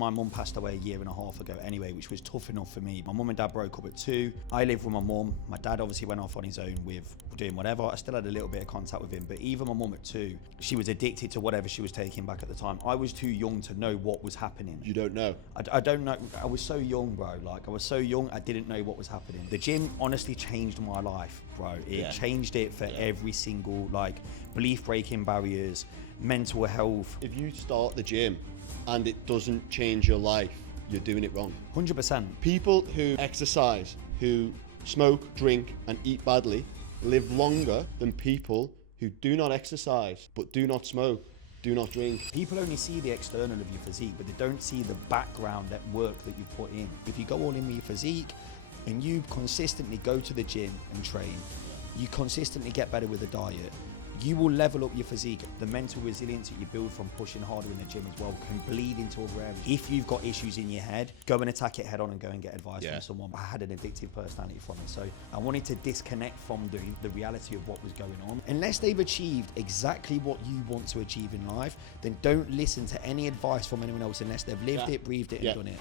My mum passed away a year and a half ago anyway, which was tough enough for me. My mum and dad broke up at 2. I lived with my mum. My dad obviously went off on his own with doing whatever. I still had a little bit of contact with him, but even my mum at 2, she was addicted to whatever she was taking back at the time. I was too young to know what was happening. You don't know? I don't know. I was so young, bro. Like, I was so young, I didn't know what was happening. The gym honestly changed my life, bro. It changed it for every single, like, belief-breaking barriers, mental health. If you start the gym and it doesn't change your life, you're doing it wrong. 100%. People who exercise, who smoke, drink, and eat badly live longer than people who do not exercise, but do not smoke, do not drink. People only see the external of your physique, but they don't see the background, that work that you've put in. If you go all in with your physique and you consistently go to the gym and train, you consistently get better with the diet, you will level up your physique. The mental resilience that you build from pushing harder in the gym as well can bleed into other areas. If you've got issues in your head, go and attack it head on and go and get advice from someone. I had an addictive personality from it, so I wanted to disconnect from the reality of what was going on. Unless they've achieved exactly what you want to achieve in life, then don't listen to any advice from anyone else unless they've lived it, breathed it, and done it.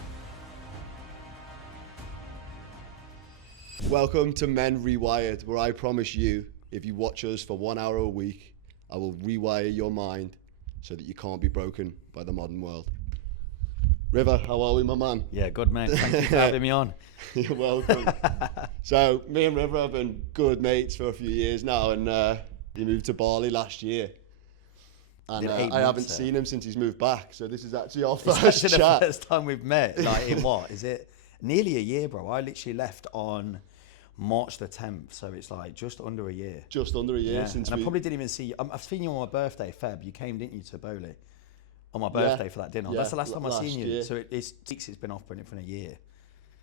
Welcome to Men Rewired, where I promise you, if you watch us for 1 hour a week, I will rewire your mind so that you can't be broken by the modern world. River, how are we, my man? Yeah, good, mate. Thank you for having me on. You're welcome. So, me and River have been good mates for a few years now, and he moved to Bali last year. And I haven't seen him since he's moved back, so this is actually our first chat. The first time we've met. Like, in what? Is it nearly a year, bro? I literally left on March the 10th, so it's like just under a year. Just under a year since I probably didn't even see you. I've seen you on my birthday, Feb. You came, didn't you, to Bowley? On my birthday for that dinner. That's the last time I've seen you. Year. So it's been off for a year.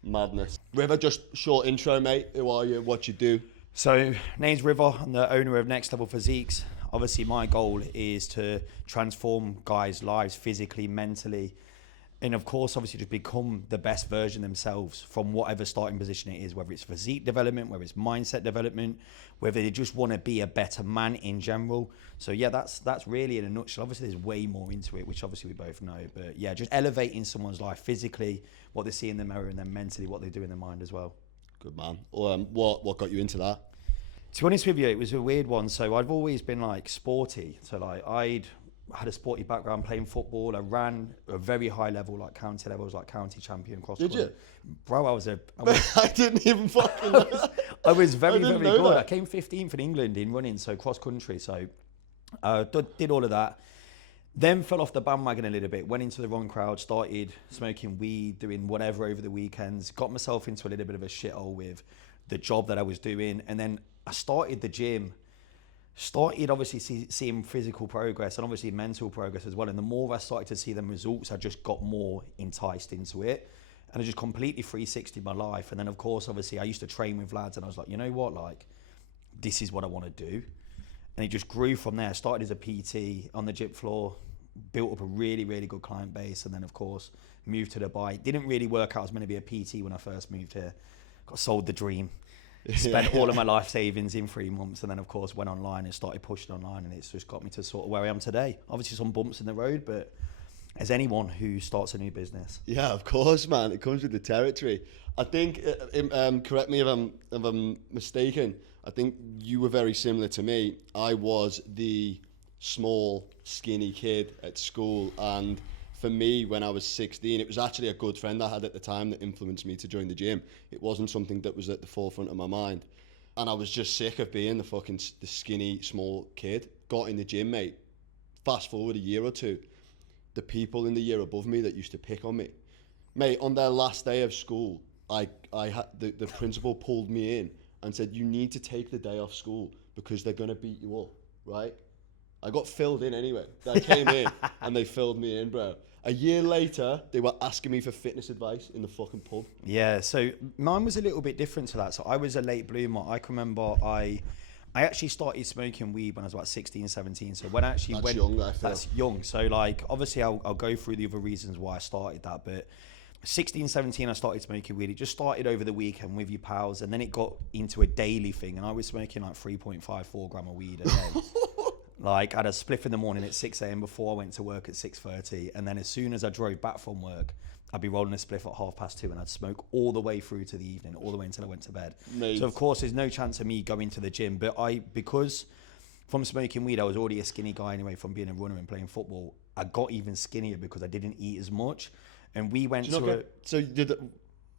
Madness. River, just short intro, mate. Who are you? What you do? So, name's River. I'm the owner of Next Level Physiques. Obviously, my goal is to transform guys' lives physically, mentally, and of course, obviously, just become the best version themselves from whatever starting position it is, whether it's physique development, whether it's mindset development, whether they just want to be a better man in general. So yeah, that's really in a nutshell. Obviously, there's way more into it, which obviously we both know. But yeah, just elevating someone's life physically, what they see in the mirror, and then mentally what they do in their mind as well. Good man. What got you into that? To be honest with you, it was a weird one. So I've always been like sporty. So like I had a sporty background playing football. I ran a very high level, like county levels, like county champion cross country. Did you? Bro, I didn't even fucking know. I was very good. That. I came 15th in England in running, so cross country. So did all of that. Then fell off the bandwagon a little bit, went into the wrong crowd, started smoking weed, doing whatever over the weekends, got myself into a little bit of a shithole with the job that I was doing. And then I started the gym. Started obviously seeing physical progress and obviously mental progress as well. And the more I started to see them results, I just got more enticed into it. And I just completely 360 my life. And then of course, obviously I used to train with lads and I was like, you know what, like, this is what I want to do. And it just grew from there. I started as a PT on the gym floor, built up a really, really good client base. And then of course, moved to Dubai. Didn't really work out. I was meant to be a PT when I first moved here. Got sold the dream. Spent all of my life savings in 3 months, and then of course went online and started pushing online, and it's just got me to sort of where I am today. Obviously some bumps in the road, but as anyone who starts a new business. Yeah, of course, man. It comes with the territory. I think, correct me if I'm mistaken, I think you were very similar to me. I was the small, skinny kid at school, and for me, when I was 16, it was actually a good friend I had at the time that influenced me to join the gym. It wasn't something that was at the forefront of my mind. And I was just sick of being the skinny, small kid. Got in the gym, mate. Fast forward a year or two. The people in the year above me that used to pick on me. Mate, on their last day of school, I had the principal pulled me in and said, you need to take the day off school because they're going to beat you up, right? I got filled in anyway. I came in and they filled me in, bro. A year later, they were asking me for fitness advice in the fucking pub. Yeah, so mine was a little bit different to that. So I was a late bloomer. I can remember I actually started smoking weed when I was about 16, 17. So when I actually That's young, I feel. That's young. So like, obviously I'll go through the other reasons why I started that. But 16, 17, I started smoking weed. It just started over the weekend with your pals. And then it got into a daily thing. And I was smoking like 3.54 gram of weed a day. Like, I had a spliff in the morning at 6 a.m. before I went to work at 6:30, and then as soon as I drove back from work, I'd be rolling a spliff at 2:30, and I'd smoke all the way through to the evening, all the way until I went to bed. Mate. So of course, there's no chance of me going to the gym. But because from smoking weed, I was already a skinny guy anyway from being a runner and playing football. I got even skinnier because I didn't eat as much, and we went to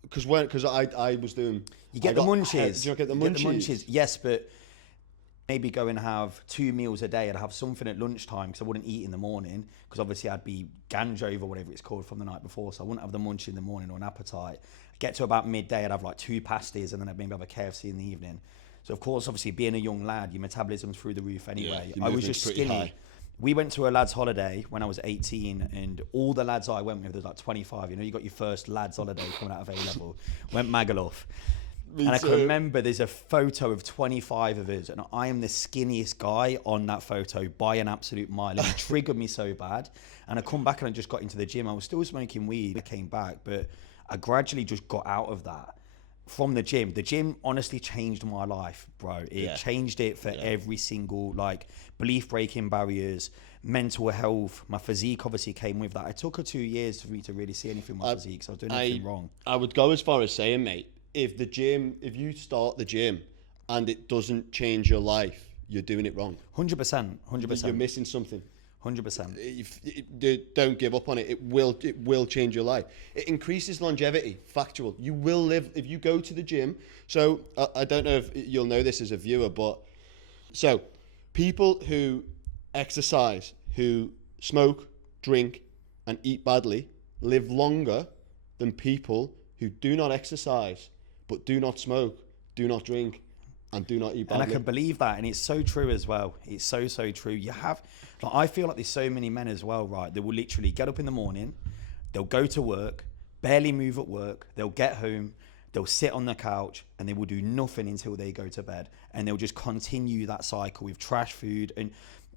because I was doing. You get the munchies. Do you not get the munchies? Yes, but maybe go and have 2 meals a day. I'd have something at lunchtime because I wouldn't eat in the morning because obviously I'd be ganged over, whatever it's called, from the night before. So I wouldn't have the munch in the morning or an appetite. Get to about midday, I'd have like 2 pasties and then I'd maybe have a KFC in the evening. So of course, obviously being a young lad, your metabolism's through the roof anyway. Yeah, I was just skinny. High. We went to a lads' holiday when I was 18, and all the lads I went with, there's like 25. You know, you got your first lads' holiday coming out of A-level. Went Magaluf. And I can remember there's a photo of 25 of us, and I am the skinniest guy on that photo by an absolute mile. And it triggered me so bad. And I come back and I just got into the gym. I was still smoking weed. I came back, but I gradually just got out of that from the gym. The gym honestly changed my life, bro. It changed it for every single, like, belief breaking barriers, mental health. My physique obviously came with that. It took 2 years for me to really see anything with my physique, so I was doing anything wrong. I would go as far as saying, mate, if you start the gym and it doesn't change your life, you're doing it wrong. 100%, 100%. You're missing something. 100%. Don't give up on it. It will change your life. It increases longevity. Factual. You will live if you go to the gym. So I don't know if you'll know this as a viewer, but so people who exercise, who smoke, drink, and eat badly live longer than people who do not exercise, but do not smoke, do not drink, and do not eat badly. And I can believe that, and it's so true as well. It's so true. You have, like, I feel like there's so many men as well, right? They will literally get up in the morning, they'll go to work, barely move at work, they'll get home, they'll sit on the couch, and they will do nothing until they go to bed, and they'll just continue that cycle with trash food. And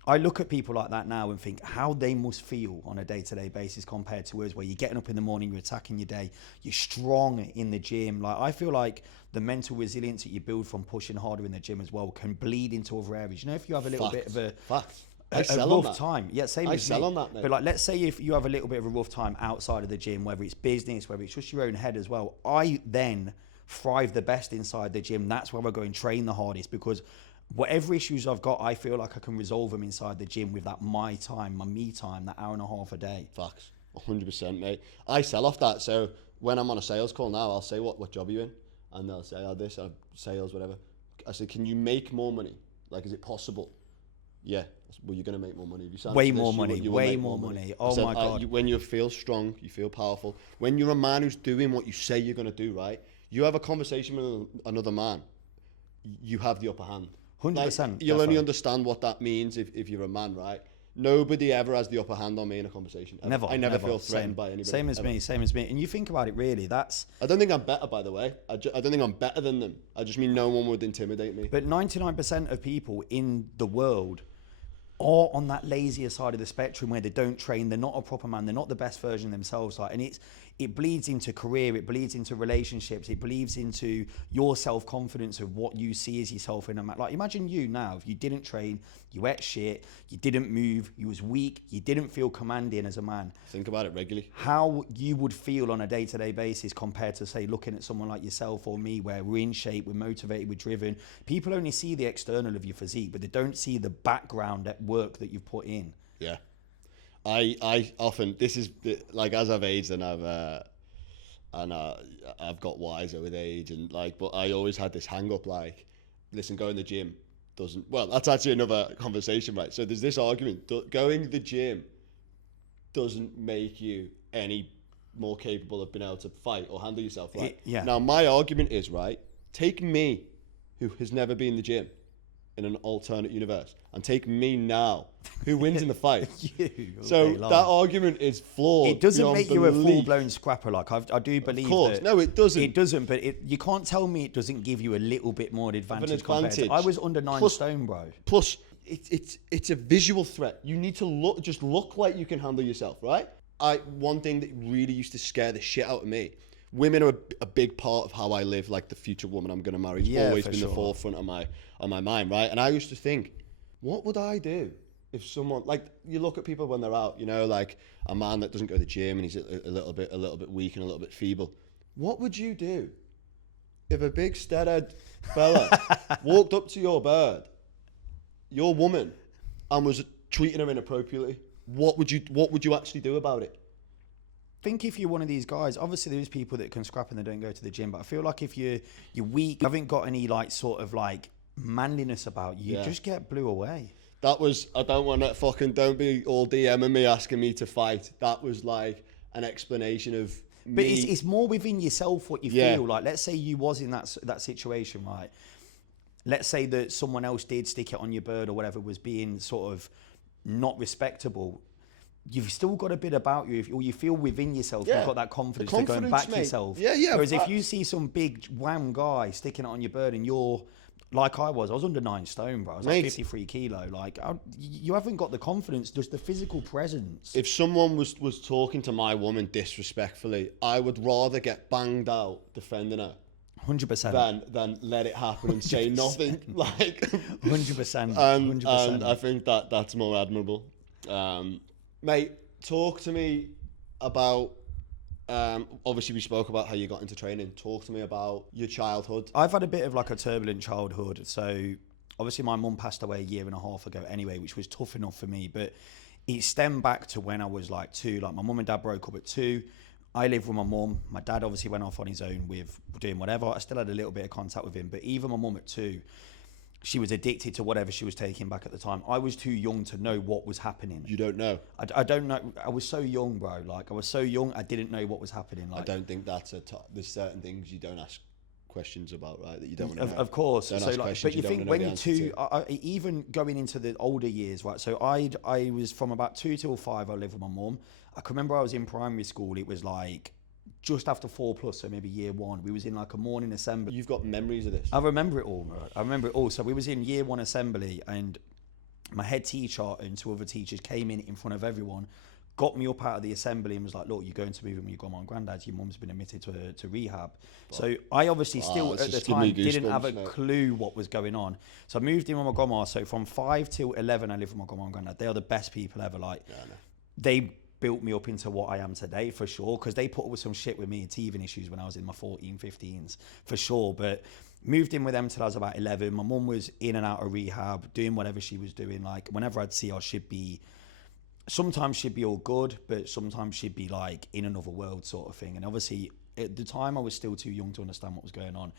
I look at people like that now and think how they must feel on a day-to-day basis compared to us, where you're getting up in the morning, you're attacking your day, you're strong in the gym. Like, I feel like the mental resilience that you build from pushing harder in the gym as well can bleed into other areas. You know, if you have a little bit of a rough time. Yeah, same as me. on that, mate. But like, let's say if you have a little bit of a rough time outside of the gym, whether it's business, whether it's just your own head as well, I then thrive the best inside the gym. That's where I go and train the hardest, because whatever issues I've got, I feel like I can resolve them inside the gym with that my time, my me time, that hour and a half a day. Facts. 100%, mate. I sell off that. So when I'm on a sales call now, I'll say, what job are you in? And they'll say, this, sales, whatever. I say, can you make more money? Like, is it possible? Yeah. Well, you're going to make more money. If you way more money. Way more money. Oh my God. When you feel strong, you feel powerful. When you're a man who's doing what you say you're going to do, right? You have a conversation with another man, you have the upper hand. 100%. Like, you'll only understand what that means if you're a man, right? Nobody ever has the upper hand on me in a conversation. Never. I never feel threatened by anybody. Same as me. And you think about it, really, that's... I don't think I'm better, by the way. I don't think I'm better than them. I just mean no one would intimidate me. But 99% of people in the world are on that lazier side of the spectrum, where they don't train, they're not a proper man, they're not the best version of themselves. Like, and it bleeds into career, it bleeds into relationships, it bleeds into your self-confidence of what you see as yourself in a man. Like, imagine you now, if you didn't train, you ate shit, you didn't move, you was weak, you didn't feel commanding as a man. Think about it regularly. How you would feel on a day-to-day basis compared to, say, looking at someone like yourself or me, where we're in shape, we're motivated, we're driven. People only see the external of your physique, but they don't see the background at work that you've put in. Yeah. I often, this is like, as I've aged and I've got wiser with age, and like, but I always had this hang up, like, listen, going to the gym doesn't, well, that's actually another conversation, right? So there's this argument, going to the gym doesn't make you any more capable of being able to fight or handle yourself, right? Yeah. Now, my argument is, right, take me, who has never been in the gym, in an alternate universe, and take me now, who wins in the fight. So that argument is flawed. It doesn't make you a full-blown scrapper. Like, I do believe of course. that. No, it doesn't. It doesn't, but you can't tell me it doesn't give you a little bit more advantage. I was under 9 stone, bro. Plus, it's a visual threat. You need to look like you can handle yourself, right? One thing that really used to scare the shit out of me, women are a big part of how I live, like the future woman I'm going to marry. It's always been the forefront of my mind, right? And I used to think, what would I do if someone, like, you look at people when they're out, you know, like a man that doesn't go to the gym and he's a little bit weak and a little bit feeble. What would you do if a big steadhead fella walked up to your bird, your woman, and was treating her inappropriately? What would you actually do about it? Think if you're one of these guys, obviously there's people that can scrap and they don't go to the gym, but I feel like if you're weak, you haven't got any like sort of like manliness about you, just get blew away. That was, I don't want to fucking, don't be all DMing me asking me to fight. That was like an explanation of me. But it's more within yourself what you feel. Like, let's say you was in that situation, right? Let's say that someone else did stick it on your bird or whatever, was being sort of not respectable. You've still got a bit about you, or you feel within yourself, you've got that confidence to go and back yourself. Yeah. Whereas if you see some big wham guy sticking it on your bird and you're, like I was under 9 stone, bro. I was like 53 kilo. Like, you haven't got the confidence, just the physical presence. If someone was talking to my woman disrespectfully, I would rather get banged out defending her 100%. than let it happen and say nothing. Like 100%. And I think that's more admirable. Mate, talk to me about. Obviously we spoke about how you got into training. Talk to me about your childhood. I've had a bit of like a turbulent childhood. So obviously my mum passed away 1.5 years ago anyway, which was tough enough for me, but it stemmed back to when I was like 2. Like, my mum and dad broke up at 2. I lived with my mum. My dad obviously went off on his own with doing whatever. I still had a little bit of contact with him, but even my mum at 2, she was addicted to whatever she was taking back at the time. I was too young to know what was happening. You don't know? I don't know. I was so young, bro. Like, I was so young, I didn't know what was happening. Like, I don't think that's there's certain things you don't ask questions about, right? That you don't want to know. Of course. Don't so ask like, but you think when you're 2, even going into the older years, right? So I was from about 2 till 5, I lived with my mum. I can remember I was in primary school. It was like just after 4+, so maybe year 1, we was in like a morning assembly. You've got memories of this? I remember it all, right? I remember it all. So we was in year 1 assembly, and my head teacher and 2 other teachers came in front of everyone, got me up out of the assembly and was like, look, you're going to move in with your grandma and granddad. Your mum's been admitted to rehab. So I obviously still at the time didn't have a clue what was going on. So I moved in with my grandma. So from 5 till 11, I lived with my grandma and granddad. They are the best people ever. Like, they built me up into what I am today, for sure, because they put up with some shit with me and teething issues when I was in my 15s, for sure. But moved in with them till I was about 11. My mum was in and out of rehab, doing whatever she was doing. Like, whenever I'd see her, sometimes she'd be all good, but sometimes she'd be like in another world sort of thing. And obviously at the time I was still too young to understand what was going on.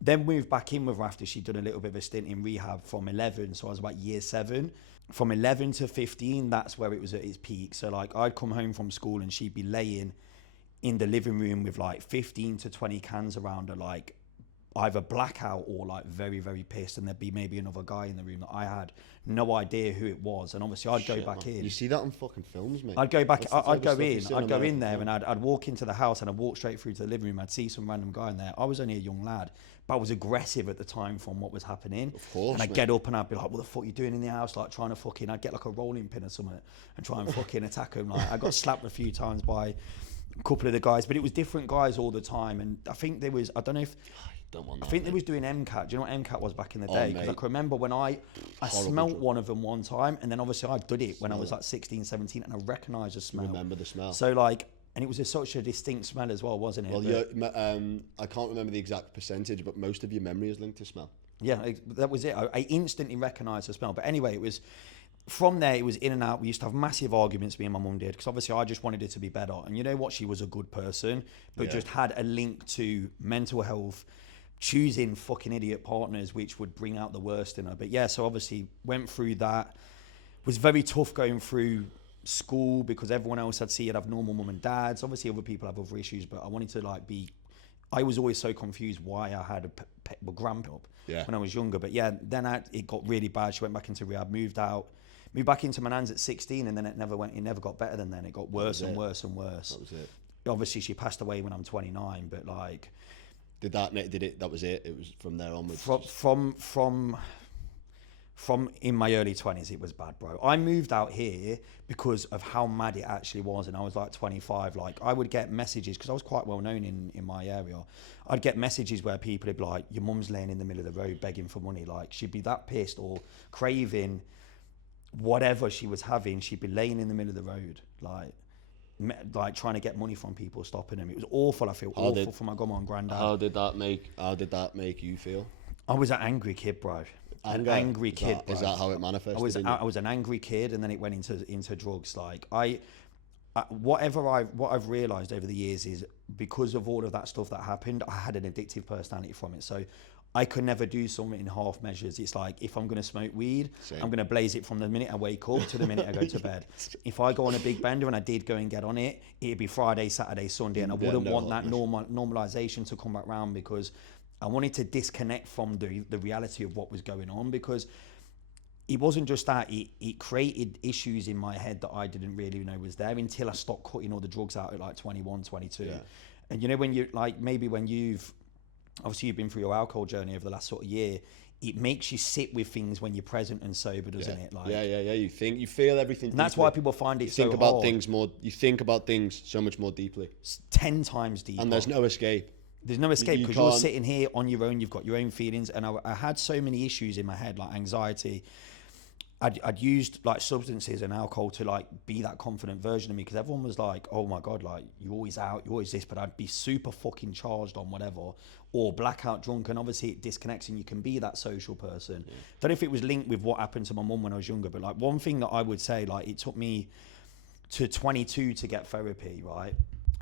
Then moved back in with her after she'd done a little bit of a stint in rehab from 11. So I was about year 7. From 11 to 15, that's where it was at its peak. So like, I'd come home from school and she'd be laying in the living room with like 15 to 20 cans around her, like either blackout or like very, very pissed. And there'd be maybe another guy in the room that I had no idea who it was. And obviously I'd go back in. You see that on fucking films, mate. I'd go back, I'd go in there and I'd walk into the house and I'd walk straight through to the living room. I'd see some random guy in there. I was only a young lad, but I was aggressive at the time from what was happening. Of course, and I'd get up and I'd be like, what the fuck are you doing in the house? Like, trying to fucking, I'd get like a rolling pin or something and try and fucking attack him. Like, I got slapped a few times by a couple of the guys, but it was different guys all the time. And I think there was, I don't know if, I think they was doing MCAT. Do you know what MCAT was back in the day? Because I can remember when I smelt one of them one time, and then obviously I did it when I was like 16, 17, and I recognised the smell. Remember the smell. So like, and it was such a distinct smell as well, wasn't it? Well, yeah, I can't remember the exact percentage, but most of your memory is linked to smell. Yeah, that was it. I instantly recognised the smell. But anyway, it was from there, it was in and out. We used to have massive arguments, me and my mum did, because obviously I just wanted it to be better. And you know what? She was a good person, but just had a link to mental health, choosing fucking idiot partners, which would bring out the worst in her. But yeah, so obviously went through that. Was very tough going through school because everyone else I'd see it have normal mum and dads. Obviously other people have other issues, but I wanted to like I was always so confused why I had a grandpa when I was younger. But yeah, then it got really bad. She went back into rehab, moved back into my nan's at 16, and then it never got better than then. It got worse and worse and worse. That was it. Obviously she passed away when I'm 29, but like, that was it? It was from there onwards? From in my early 20s, it was bad, bro. I moved out here because of how mad it actually was, and I was like 25. Like, I would get messages, because I was quite well known in my area. I'd get messages where people would be like, your mum's laying in the middle of the road begging for money. Like, she'd be that pissed or craving whatever she was having, she'd be laying in the middle of the road, like trying to get money from people, stopping them. It was awful. I feel awful for my grandma and granddad. How did that make you feel? I was an angry kid, bro. An angry kid. Is that how it manifested? I was an angry kid, and then it went into drugs. Like what I've realized over the years is because of all of that stuff that happened, I had an addictive personality from it. So I could never do something in half measures. It's like, if I'm going to smoke weed, I'm going to blaze it from the minute I wake up to the minute I go to bed. If I go on a big bender, and I did go and get on it, it'd be Friday, Saturday, Sunday, and I wouldn't want that normalization to come back round, because I wanted to disconnect from the reality of what was going on, because it wasn't just that, it created issues in my head that I didn't really know was there until I stopped cutting all the drugs out at like 21, 22. Yeah. And you know, when you like, maybe when you've been through your alcohol journey over the last sort of year, it makes you sit with things when you're present and sober, doesn't it? Like, you feel everything. And that's why people find it so hard. You think about things so much more deeply. 10 times deeper. And there's no escape. There's no escape, because you're sitting here on your own, you've got your own feelings. And I had so many issues in my head, like anxiety. I'd used like substances and alcohol to like be that confident version of me, because everyone was like, oh my God, like you're always out, you're always this, but I'd be super fucking charged on whatever, or blackout drunk, and obviously it disconnects and you can be that social person. Don't know if it was linked with what happened to my mum when I was younger, but like one thing that I would say, like it took me to 22 to get therapy, right?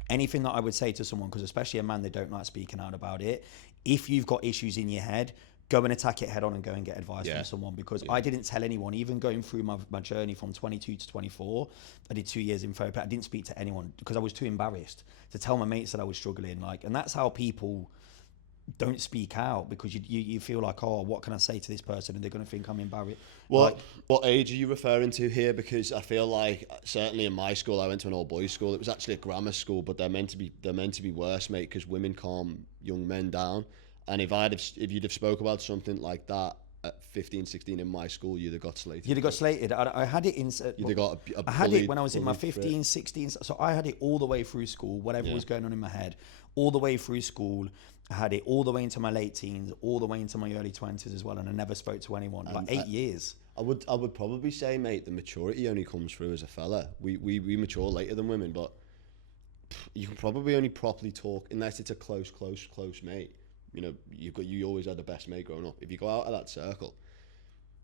Anything that I would say to someone, because especially a man, they don't like speaking out about it, if you've got issues in your head, go and attack it head on and go and get advice from someone, because I didn't tell anyone, even going through my journey from 22 to 24, I did 2 years in therapy. I didn't speak to anyone because I was too embarrassed to tell my mates that I was struggling. Like, and that's how people don't speak out, because you feel like, oh, what can I say to this person? And they're going to think I'm embarrassed. What age are you referring to here? Because I feel like, certainly in my school, I went to an all boys school. It was actually a grammar school, but they're meant to be worse, mate, because women calm young men down. And if you'd have spoke about something like that at 15, 16 in my school, you'd have got slated. You'd have got slated. I had it in... You'd have got I had it when I was in my 15, 16... So I had it all the way through school, whatever was going on in my head, all the way through school. I had it all the way into my late teens, all the way into my early 20s as well, and I never spoke to anyone. Like 8 years. I would probably say, mate, the maturity only comes through as a fella. We mature later than women, but you can probably only properly talk unless it's a close mate. You know, you always had the best mate growing up. If you go out of that circle,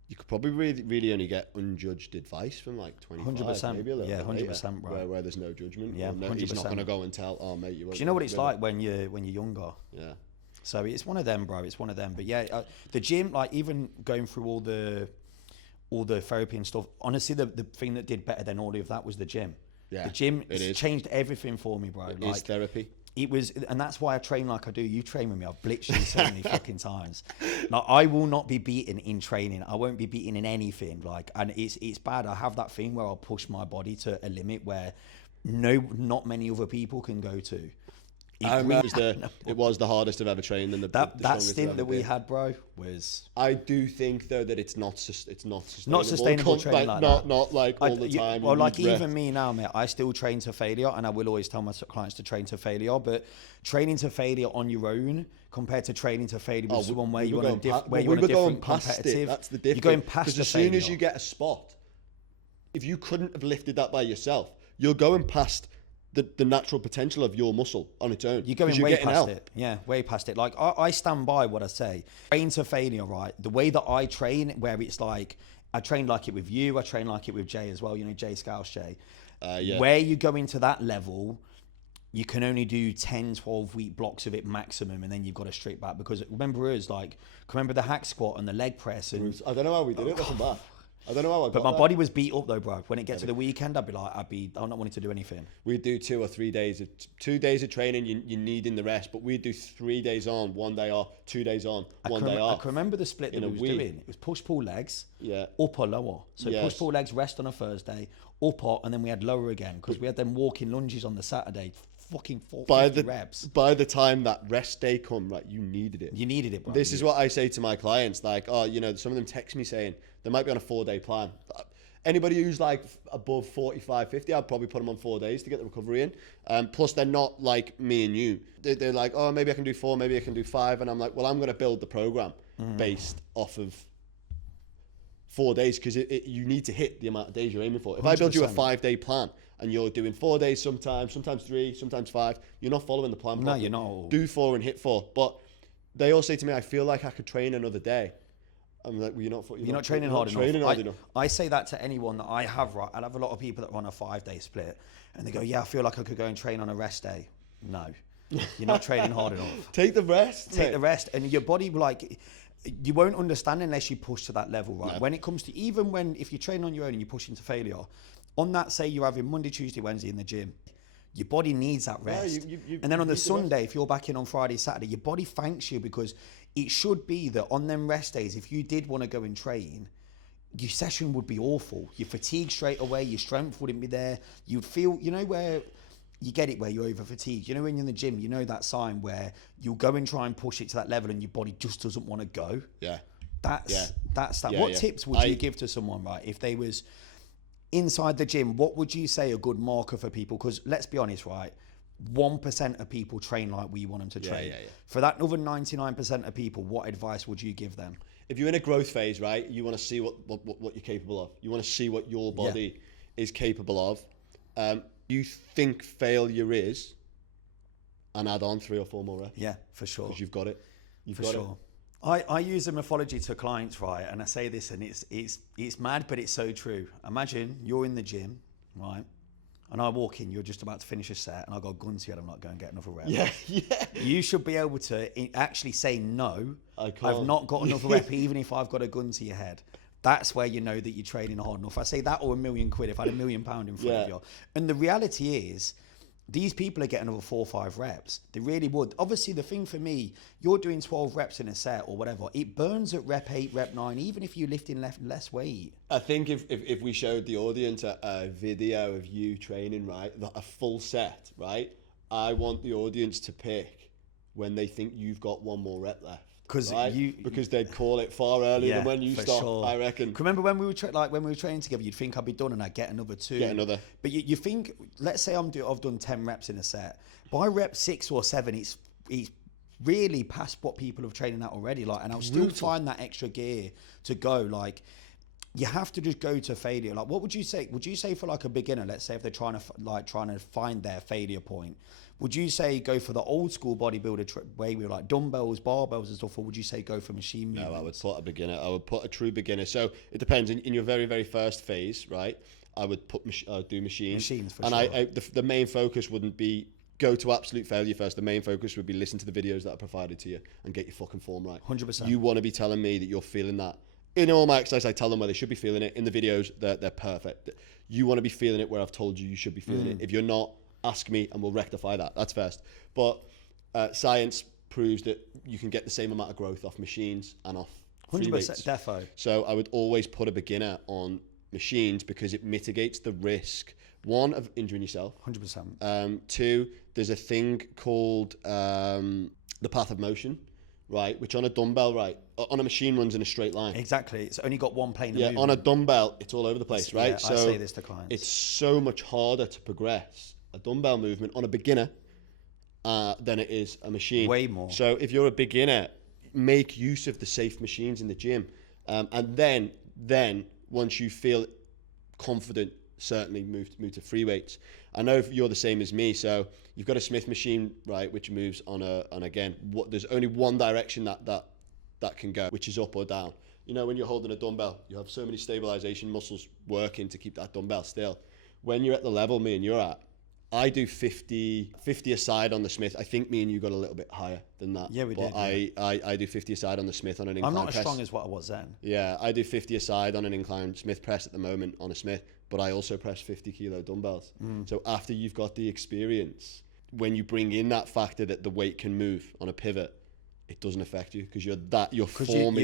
you could probably really only get unjudged advice from like 25, 100%, maybe a little bit 100%, right. Where there's no judgment. Yeah, no, he's not going to go and tell, oh mate, you. You know what it's like when you're younger. Yeah. So it's one of them, bro. It's one of them. But yeah, the gym, like even going through all the therapy and stuff. Honestly, the thing that did better than all of that was the gym. Yeah, the gym changed everything for me, bro. It is therapy. It was, and that's why I train like I do. You train with me. I've blitzed you so many fucking times. Like, I will not be beaten in training. I won't be beaten in anything. Like, and it's bad. I have that thing where I'll push my body to a limit where not many other people can go to. It was the hardest I've ever trained, and that stint that we had, bro, was. I do think though that it's not sustainable. Not sustainable training like that. Not like all the time. Well, like even me now, mate, I still train to failure, and I will always tell my clients to train to failure. But training to failure on your own compared to training to failure with someone where you're on a different competitive. That's the difference. You're going past the failure. Because as soon as you get a spot, if you couldn't have lifted that by yourself, you're going past the natural potential of your muscle on its own. You're going way past it. Yeah, way past it. Like, I stand by what I say. Train to failure, right? The way that I train, where it's like, I train like it with you, I train like it with Jay as well, you know, Jay Scouse Jay. Yeah. Where you go into that level, you can only do 10, 12 week blocks of it maximum, and then you've got to strip back. Because remember us, like, remember the hack squat and the leg press? And I don't know how we did it, looking back. I don't know how I got But my body was beat up though, bro. When it gets to the weekend, I'm not wanting to do anything. We'd do 2 or 3 days. 2 days of training, you need in the rest. But we'd do 3 days on, 1 day off, 2 days on, 1 day off. I can remember the split that we was doing. It was push-pull legs, yeah, upper, lower. So push-pull legs, rest on a Thursday, upper, and then we had lower again. Because we had them walking lunges on the Saturday. Fucking 450 reps. By the time that rest day come, right, you needed it. You needed it, bro. This is what I say to my clients. Like, oh, you know, some of them text me saying they might be on a 4-day plan. Anybody who's like above 45, 50, I'd probably put them on 4 days to get the recovery in. Plus, they're not like me and you. They're like, oh, maybe I can do 4, maybe I can do 5. And I'm like, well, I'm going to build the program based off of 4 days, because you need to hit the amount of days you're aiming for. If I build you a 5-day plan and you're doing 4 days sometimes 3, sometimes 5, you're not following the plan properly. No, you're not. Do 4 and hit 4. But they all say to me, I feel like I could train another day. I'm like, well, you're not training hard enough. I say that to anyone that I have, right? I'll have a lot of people that run a 5-day split and they go, yeah, I feel like I could go and train on a rest day. No, you're not training hard enough. Take the rest. Take the rest. And your body, like, you won't understand unless you push to that level, right? No. When it comes to, if you train on your own and you push into failure, on that, say you're having Monday, Tuesday, Wednesday in the gym, your body needs that rest. Yeah, and then on the Sunday, if you're back in on Friday, Saturday, your body thanks you, because it should be that on them rest days, if you did want to go and train, your session would be awful. Your fatigue straight away, your strength wouldn't be there. You'd feel, where you get it, where you're over fatigued. When you're in the gym, you know that sign where you'll go and try and push it to that level and your body just doesn't want to go. Yeah. That's that. What tips would you give to someone, right? If they was inside the gym, what would you say a good marker for people? Because let's be honest, right? 1% of people train like we want them to train. For that other 99% of people, what advice would you give them? If you're in a growth phase, right, you want to see what you're capable of. You want to see what your body is capable of. You think failure is, and add on 3 or 4 more reps. Yeah, for sure. Because you've got it. For sure. I use a mythology to clients, right? And I say this, and it's mad, but it's so true. Imagine you're in the gym, right? And I walk in, you're just about to finish a set, and I got a gun to you, and I'm not going to get another rep. Yeah. You should be able to actually say, no, I can't. I've not got another rep, even if I've got a gun to your head. That's where you know that you're training hard enough. I say that, or £1 million if I had £1 million in front of you. And the reality is, these people are getting over 4 or 5 reps. They really would. Obviously, the thing for me, you're doing 12 reps in a set or whatever. It burns at rep 8, rep 9, even if you're lifting less weight. I think if we showed the audience a video of you training, right, a full set, right, I want the audience to pick when they think you've got 1 more rep left. Because they'd call it far earlier than when you stop. Sure. I reckon. Remember when we were training together, you'd think I'd be done and I'd get another 2. Get another. But you think, let's say I've done 10 reps in a set. By rep 6 or 7, it's really past what people have training at already. Like, and I'll still find that extra gear to go. Like, you have to just go to failure. Like, what would you say? Would you say for like a beginner, let's say if they're trying to find their failure point, would you say go for the old school bodybuilder way with like dumbbells, barbells and stuff, or would you say go for machine movements? No, I would put a beginner. I would put a true beginner. So it depends. In your very, very first phase, right, I would do machines. Machines, for and sure. The main focus wouldn't be go to absolute failure first. The main focus would be listen to the videos that are provided to you and get your fucking form right. 100%. You want to be telling me that you're feeling that. In all my exercise, I tell them where they should be feeling it. In the videos, they're perfect. You want to be feeling it where I've told you should be feeling it. If you're not, ask me and we'll rectify that. That's first. But science proves that you can get the same amount of growth off machines and off free weights. 100% defo. So I would always put a beginner on machines because it mitigates the risk, 1, of injuring yourself. 100%. 2, there's a thing called the path of motion, right? Which on a dumbbell, right? On a machine runs in a straight line. Exactly. It's only got one plane of movement. On a dumbbell, it's all over the place, right? Yeah, so I say this to clients. It's so much harder to progress a dumbbell movement on a beginner than it is a machine. Way more. So if you're a beginner, make use of the safe machines in the gym. And then once you feel confident, certainly move to free weights. I know if you're the same as me, so you've got a Smith machine, right, which moves on there's only one direction that can go, which is up or down. When you're holding a dumbbell, you have so many stabilization muscles working to keep that dumbbell still. When you're at the level me and you're at, I do 50 aside on the Smith. I think me and you got a little bit higher than that. Yeah, we did. I do 50 aside on the Smith on an incline press. I'm not as strong as what I was then. Yeah, I do 50 aside on an incline Smith press at the moment on a Smith, but I also press 50 kilo dumbbells. So after you've got the experience, when you bring in that factor that the weight can move on a pivot, it doesn't affect you because your form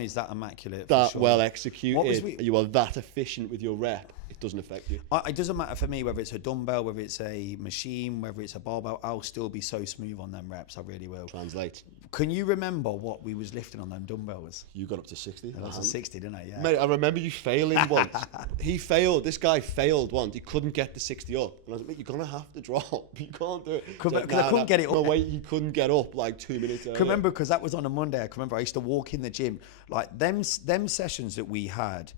is that immaculate, that sure. well executed. You are that efficient with your rep. It doesn't affect you. It doesn't matter for me whether it's a dumbbell, whether it's a machine, whether it's a barbell. I'll still be so smooth on them reps. I really will. Translate. Can you remember what we was lifting on them dumbbells? You got up to 60. I was at 60, didn't I? Yeah. Mate, I remember you failing once. This guy failed once. He couldn't get the 60 up. And I was like, mate, you're going to have to drop. You can't do it. Because I couldn't get it up. No, wait, he couldn't get up like 2 minutes earlier. I remember, because that was on a Monday. I can remember I used to walk in the gym. Like, them sessions that we had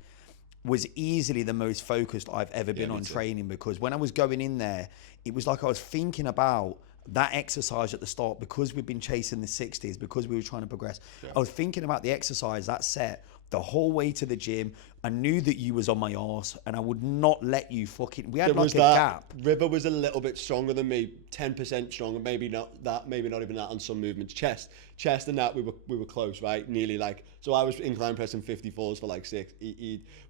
was easily the most focused I've ever been on training, because when I was going in there, it was like I was thinking about that exercise at the start, because we've been chasing the 60s, because we were trying to progress. Yeah. I was thinking about the exercise, that set, the whole way to the gym. I knew that you was on my arse, and I would not let you fucking... We had like a gap. River was a little bit stronger than me, 10% stronger, maybe not that, maybe not even that on some movements. Chest and that, we were close, right? Nearly like... So I was incline pressing 54s for like 6.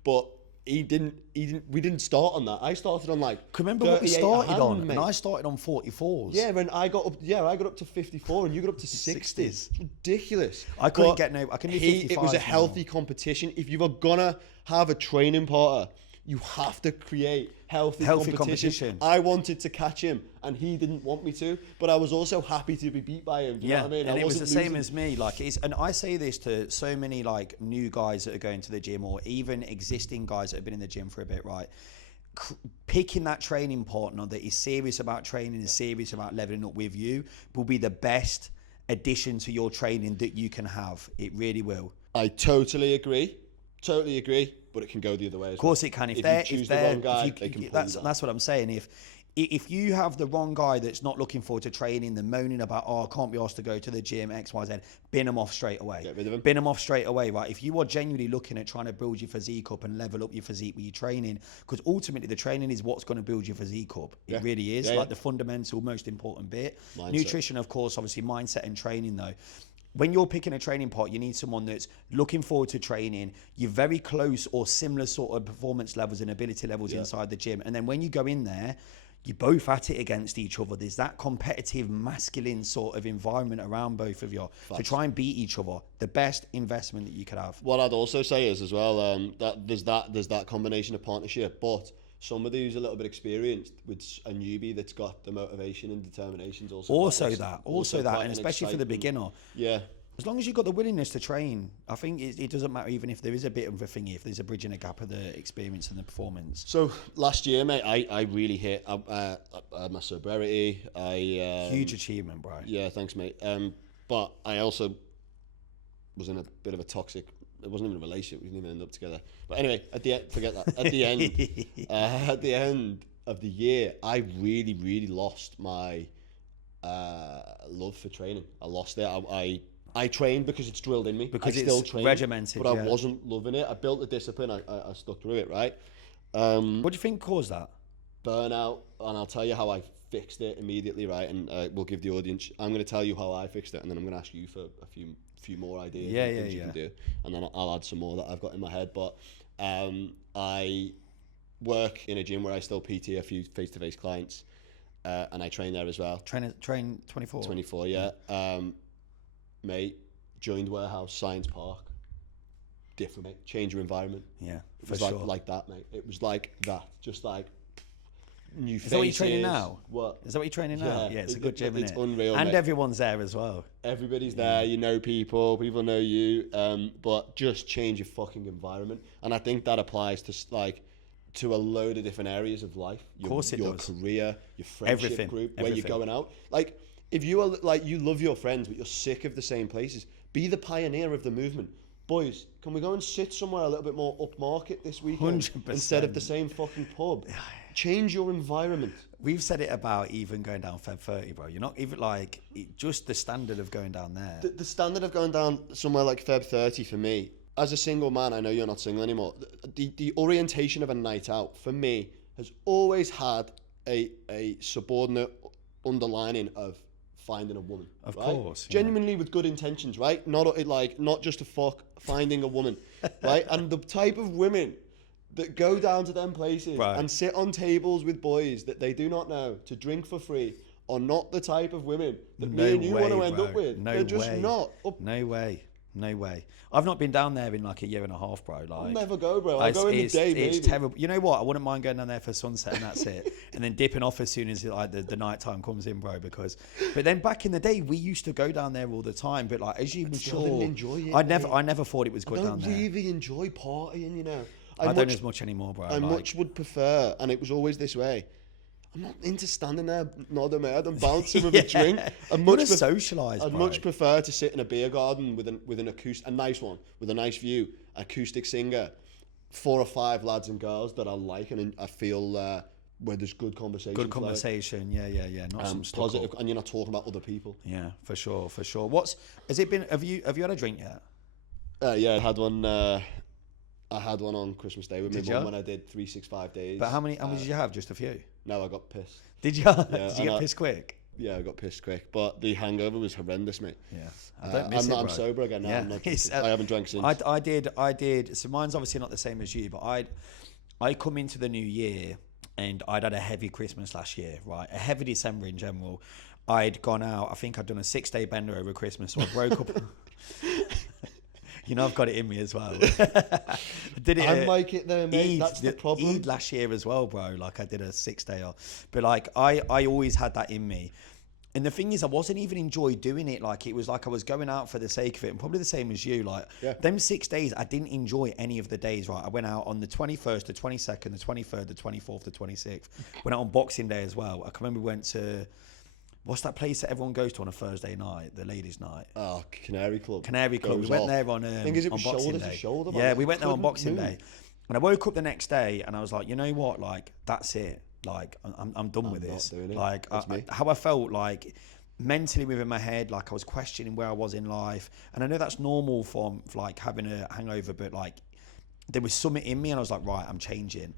But... we didn't start on that. I started on like... Remember what we started on? Mate. And I started on 44s. Yeah, when I got up to 54 and you got up to 60s. It's ridiculous. I couldn't get no... I can do 55. It was a healthy competition. If you were gonna have a training partner, you have to create healthy competition. I wanted to catch him and he didn't want me to, but I was also happy to be beat by him. Do you know what I mean? And it was the same as me. Like, and I say this to so many like new guys that are going to the gym, or even existing guys that have been in the gym for a bit, right? Picking that training partner that is serious about training and serious about leveling up with you will be the best addition to your training that you can have. It really will. I totally agree. But it can go the other way as well. Of course it can. If you choose the wrong guy, they can pull you down. That's what I'm saying. If you have the wrong guy that's not looking forward to training, then moaning about, I can't be asked to go to the gym, X, Y, Z, bin them off straight away. Get rid of them. Bin them off straight away, right? If you are genuinely looking at trying to build your physique up and level up your physique with your training, because ultimately the training is what's going to build your physique up. It really is. The fundamental, most important bit. Mindset. Nutrition, of course, obviously mindset and training though. When you're picking a training part, you need someone that's looking forward to training. You're very close or similar sort of performance levels and ability levels inside the gym. And then when you go in there, you're both at it against each other. There's that competitive, masculine sort of environment around both of you to try and beat each other. The best investment that you could have. What I'd also say is as well, that there's that combination of partnership, but somebody who's a little bit experienced with a newbie that's got the motivation and determination is also that, and especially for the beginner. Yeah. As long as you've got the willingness to train, I think it doesn't matter even if there is a bit of a thingy, if there's a bridge and a gap of the experience and the performance. So last year, mate, I really hit I had my sobriety. Huge achievement, bro. Yeah, thanks, mate. But I also was in a bit of a toxic... It wasn't even a relationship. We didn't even end up together. But anyway, forget that. At the end of the year, I really lost my love for training. I lost it. I trained because it's drilled in me. Because I it's still trained, regimented. But I wasn't loving it. I built the discipline. I stuck through it, right? What do you think caused that? Burnout. And I'll tell you how I fixed it immediately, right? And we'll give the audience... I'm going to tell you how I fixed it, and then I'm going to ask you for a few more ideas things you can do, and then I'll add some more that I've got in my head. But I work in a gym where I still PT a few face-to-face clients, and I train there as well. Train 24? Yeah. Mate, joined Warehouse, Science Park. Different, mate. Change your environment. Yeah, it was like that, mate. It was like that. Just like new faces. Is that what you're training now? What? Is that what you're training now? Yeah, it's a good gym, it's isn't it? Unreal, and mate. Everyone's there as well. Everybody's there. You know people know you. But just change your fucking environment, and I think that applies to a load of different areas of life. Of course it does. Your career, your friendship group, where you're going out. Like, if you are like, you love your friends, but you're sick of the same places, be the pioneer of the movement. Boys, can we go and sit somewhere a little bit more upmarket this weekend 100%. Instead of the same fucking pub? Change your environment. We've said it about even going down Feb 30, bro. You're not even like, just the standard of going down there. The standard of going down somewhere like Feb 30 for me, as a single man, I know you're not single anymore, the orientation of a night out for me has always had a subordinate underlining of finding a woman. Of course. Yeah. Genuinely with good intentions, right? Not just to fuck, finding a woman, right? And the type of women that go down to them places and sit on tables with boys that they do not know to drink for free are not the type of women that me and you want to end up with. They're just not. No way. No way. I've not been down there in like a year and a half, bro. Like, I'll never go, bro. I'll go in the day, maybe. It's terrible. You know what? I wouldn't mind going down there for sunset and that's it. And then dipping off as soon as like the night time comes in, bro. But then back in the day, we used to go down there all the time. But like, as you mature, didn't enjoy it, I never thought it was good down there. I don't really enjoy partying, you know. I don't as much anymore, bro. I much would prefer, and it was always this way. I'm not into standing there, nodding my head and bouncing with a drink. I'd much prefer to sit in a beer garden with an acoustic, a nice one, with a nice view, acoustic singer, 4 or 5 lads and girls that I like, and I feel where there's good conversation. Good conversation, yeah. Not some positive, and you're not talking about other people. Yeah, for sure. Has it been? Have you had a drink yet? Yeah, I had one on Christmas Day with my mum when I did 365 days. But how many did you have? Just a few? No, I got pissed. Did you? Yeah, did you get pissed quick? Yeah, I got pissed quick. But the hangover was horrendous, mate. Yeah. I don't miss it, bro. I'm sober again now. Yeah. I haven't drank since. I did. So mine's obviously not the same as you, but I come into the new year and I'd had a heavy Christmas last year, right? A heavy December in general. I'd gone out. I think I'd done a 6-day bender over Christmas, so I broke up. You know, I've got it in me as well. I like it though, mate. That's the problem. Eid last year as well, bro. Like I did a 6-day off. But like I always had that in me. And the thing is, I wasn't even enjoy doing it. Like it was like I was going out for the sake of it, and probably the same as you. Like them 6 days, I didn't enjoy any of the days. Right, I went out on the 21st, the 22nd, the 23rd, the 24th, the 26th. Went out on Boxing Day as well. I can remember we went to. What's that place that everyone goes to on a Thursday night, the ladies' night? Oh, Canary Club. We went there on shoulder to shoulder. Yeah, we went there on Boxing Day. And I woke up the next day and I was like, you know what? Like, that's it. Like, I'm done with this. Like, how I felt like mentally within my head, like I was questioning where I was in life. And I know that's normal for like having a hangover, but like there was something in me and I was like, right, I'm changing.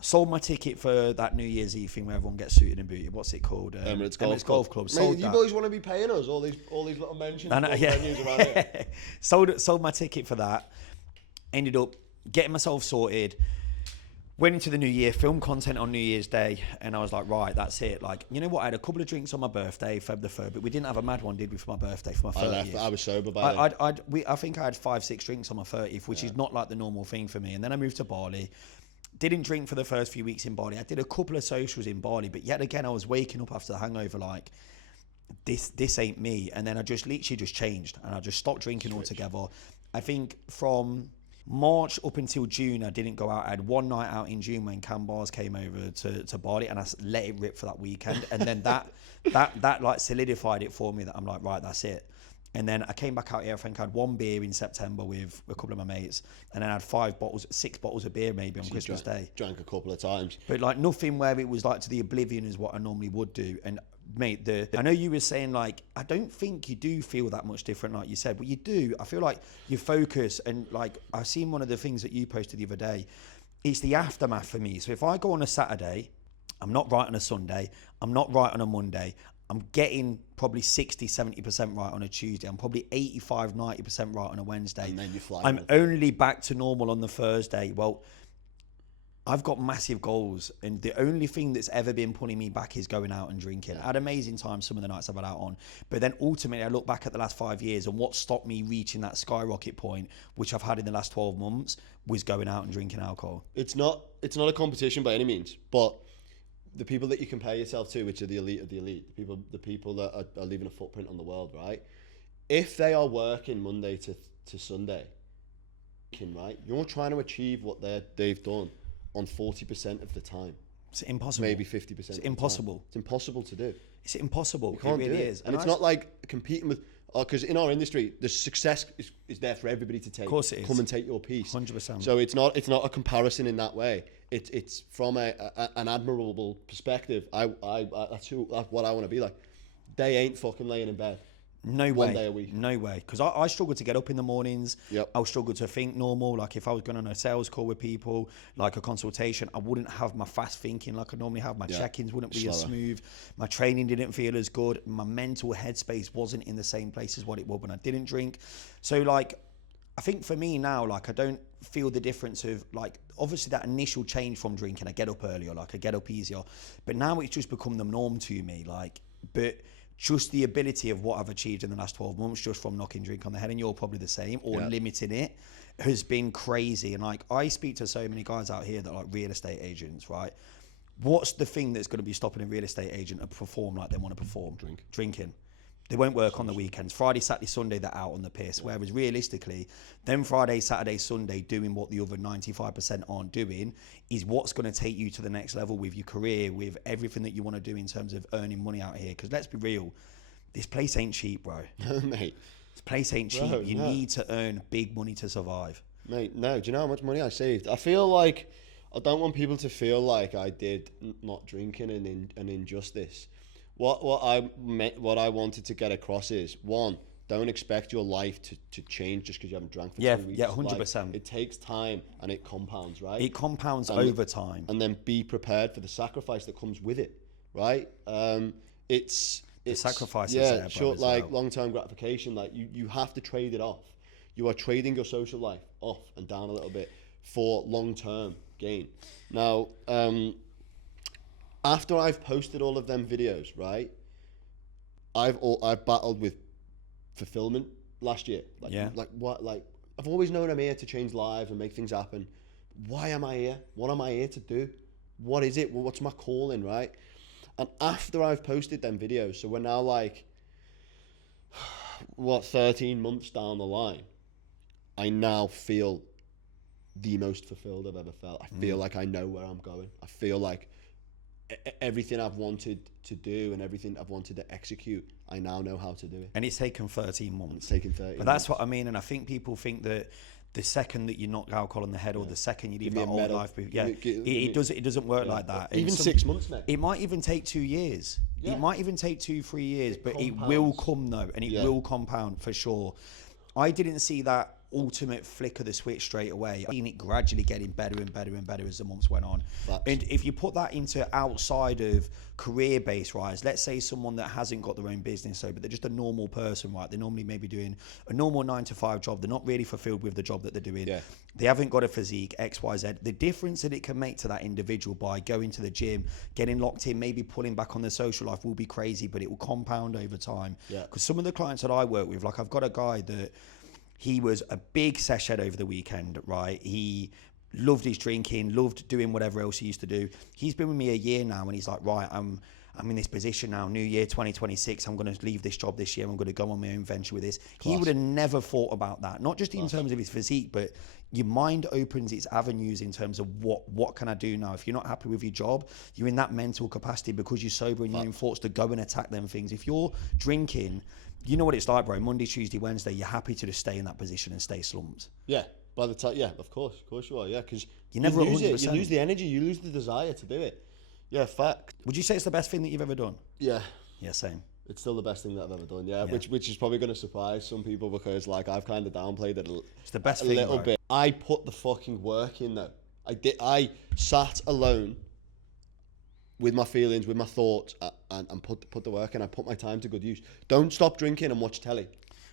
Sold my ticket for that New Year's Eve thing where everyone gets suited and booted. What's it called? Emirates Golf Club. Mate, you boys want to be paying us all these little mentions. Venues around here. Sold my ticket for that. Ended up getting myself sorted. Went into the new year, filmed content on New Year's Day, and I was like, right, that's it. Like, you know what? I had a couple of drinks on my birthday, Feb the 3rd, but we didn't have a mad one, did we, for my birthday, for my 30th? I was sober by then. I think I had 5-6 drinks on my 30th, which is not like the normal thing for me. And then I moved to Bali. Didn't drink for the first few weeks in Bali. I did a couple of socials in Bali, but yet again, I was waking up after the hangover like, this ain't me. And then I just literally just changed and I just stopped drinking altogether. I think from March up until June, I didn't go out. I had one night out in June when Cam Bars came over to Bali and I let it rip for that weekend. And then that like solidified it for me that I'm like, right, that's it. And then I came back out here. I think I had 1 beer in September with a couple of my mates, and then I had 6 bottles of beer maybe on Christmas Day. Drank a couple of times, but like nothing where it was like to the oblivion as what I normally would do. And mate, I know you were saying like I don't think you do feel that much different, like you said, but you do. I feel like you focus, and like I've seen one of the things that you posted the other day. It's the aftermath for me. So if I go on a Saturday, I'm not right on a Sunday, I'm not right on a Monday. I'm getting probably 60-70% right on a Tuesday. I'm probably 85-90% right on a Wednesday. And then you fly. I'm only back to normal on the Thursday. Well, I've got massive goals, and the only thing that's ever been pulling me back is going out and drinking. I had amazing times some of the nights I've had out on, but then ultimately I look back at the last 5 years and what stopped me reaching that skyrocket point, which I've had in the last 12 months, was going out and drinking alcohol. It's not a competition by any means, but the people that you compare yourself to, which are the elite of the elite, the people that are leaving a footprint on the world, right? If they are working Monday to Sunday, right, you're trying to achieve what they've done on 40% of the time. It's impossible. Maybe 50%. It's impossible. It's impossible to do. It's impossible. You can't it really do it. is. And it's not like competing with, because in our industry, the success is there for everybody to take. Of course it is. Come and take your piece. 100%. So it's not a comparison in that way. It's from an admirable perspective. That's what I want to be like. They ain't fucking laying in bed. No way. 1 day a week. No way. Because I struggle to get up in the mornings. Yep. I'll struggle to think normal. Like if I was going on a sales call with people, like a consultation, I wouldn't have my fast thinking like I normally have. My check-ins wouldn't be as smooth. My training didn't feel as good. My mental headspace wasn't in the same place as what it was when I didn't drink. So like, I think for me now, like I don't feel the difference of like, obviously that initial change from drinking, I get up earlier, like I get up easier. But now it's just become the norm to me. Like, but just the ability of what I've achieved in the last 12 months just from knocking drink on the head, and you're probably the same, or limiting it, has been crazy. And like, I speak to so many guys out here that are like real estate agents, right? What's the thing that's going to be stopping a real estate agent to perform like they want to perform? Drinking. They won't work on the weekends. Friday, Saturday, Sunday, they're out on the piss. Whereas realistically, then Friday, Saturday, Sunday, doing what the other 95% aren't doing is what's going to take you to the next level with your career, with everything that you want to do in terms of earning money out here. Because let's be real, this place ain't cheap, bro. No, mate. This place ain't cheap. Bro, you need to earn big money to survive. Mate, no. Do you know how much money I saved? I feel like I don't want people to feel like I did not drinking an injustice. What I wanted to get across is, one, don't expect your life to change just because you haven't drank for 2 weeks. Yeah, 100%. It takes time and it compounds, right? It compounds over time. And then be prepared for the sacrifice that comes with it, right? It's the sacrifice is yeah, there, short, like long-term gratification. Like you have to trade it off. You are trading your social life off and down a little bit for long-term gain. Now, after I've posted all of them videos, right, I've battled with fulfillment last year. I've always known I'm here to change lives and make things happen. Why am I here? What am I here to do? What is it? Well, what's my calling, right? And after I've posted them videos, so we're now like, 13 months down the line, I now feel the most fulfilled I've ever felt. I feel like I know where I'm going. I feel like everything I've wanted to do and everything I've wanted to execute, I now know how to do it. And it's taken 13 months. It's taken 13 But that's what I mean. And I think people think that the second that you knock alcohol on the head or the second you leave that old life, it doesn't work like that. Even 6 months, mate. It might even take 2 years. Yeah. It might even take 2-3 years, but compounds. it will come though, and it will compound for sure. I didn't see that ultimate flick of the switch straight away. I've seen it gradually getting better and better and better as the months went on. And if you put that into outside of career-based rise, let's say someone that hasn't got their own business, but they're just a normal person, right? They're normally maybe doing a normal 9-to-5 job. They're not really fulfilled with the job that they're doing. Yeah. They haven't got a physique, X, Y, Z. The difference that it can make to that individual by going to the gym, getting locked in, maybe pulling back on their social life will be crazy, but it will compound over time. Because some of the clients that I work with, like I've got a guy that he was a big sesh head over the weekend, right? He loved his drinking, loved doing whatever else he used to do. He's been with me a year now, and he's like, right, I'm in this position now, new year 2026, I'm going to leave this job this year, I'm going to go on my own venture with this. He would have never thought about that, not just in terms of his physique, but your mind opens its avenues in terms of what can I do now? If you're not happy with your job, you're in that mental capacity because you're sober and you're in thoughts to go and attack them things. If you're drinking, you know what it's like, bro. Monday, Tuesday, Wednesday, you're happy to just stay in that position and stay slumped. Yeah, by the time, of course you are, because you never lose 100%. it. You lose the energy, you lose the desire to do it. Yeah, fact. Would you say it's the best thing that you've ever done? Yeah. Yeah, same. It's still the best thing that I've ever done, yeah. Which is probably going to surprise some people because, like, I've kind of downplayed it it's the best a thing, little bro. bit. I put the fucking work in, though. I sat alone with my feelings, with my thoughts, and put the work in. I put my time to good use. Don't stop drinking and watch telly.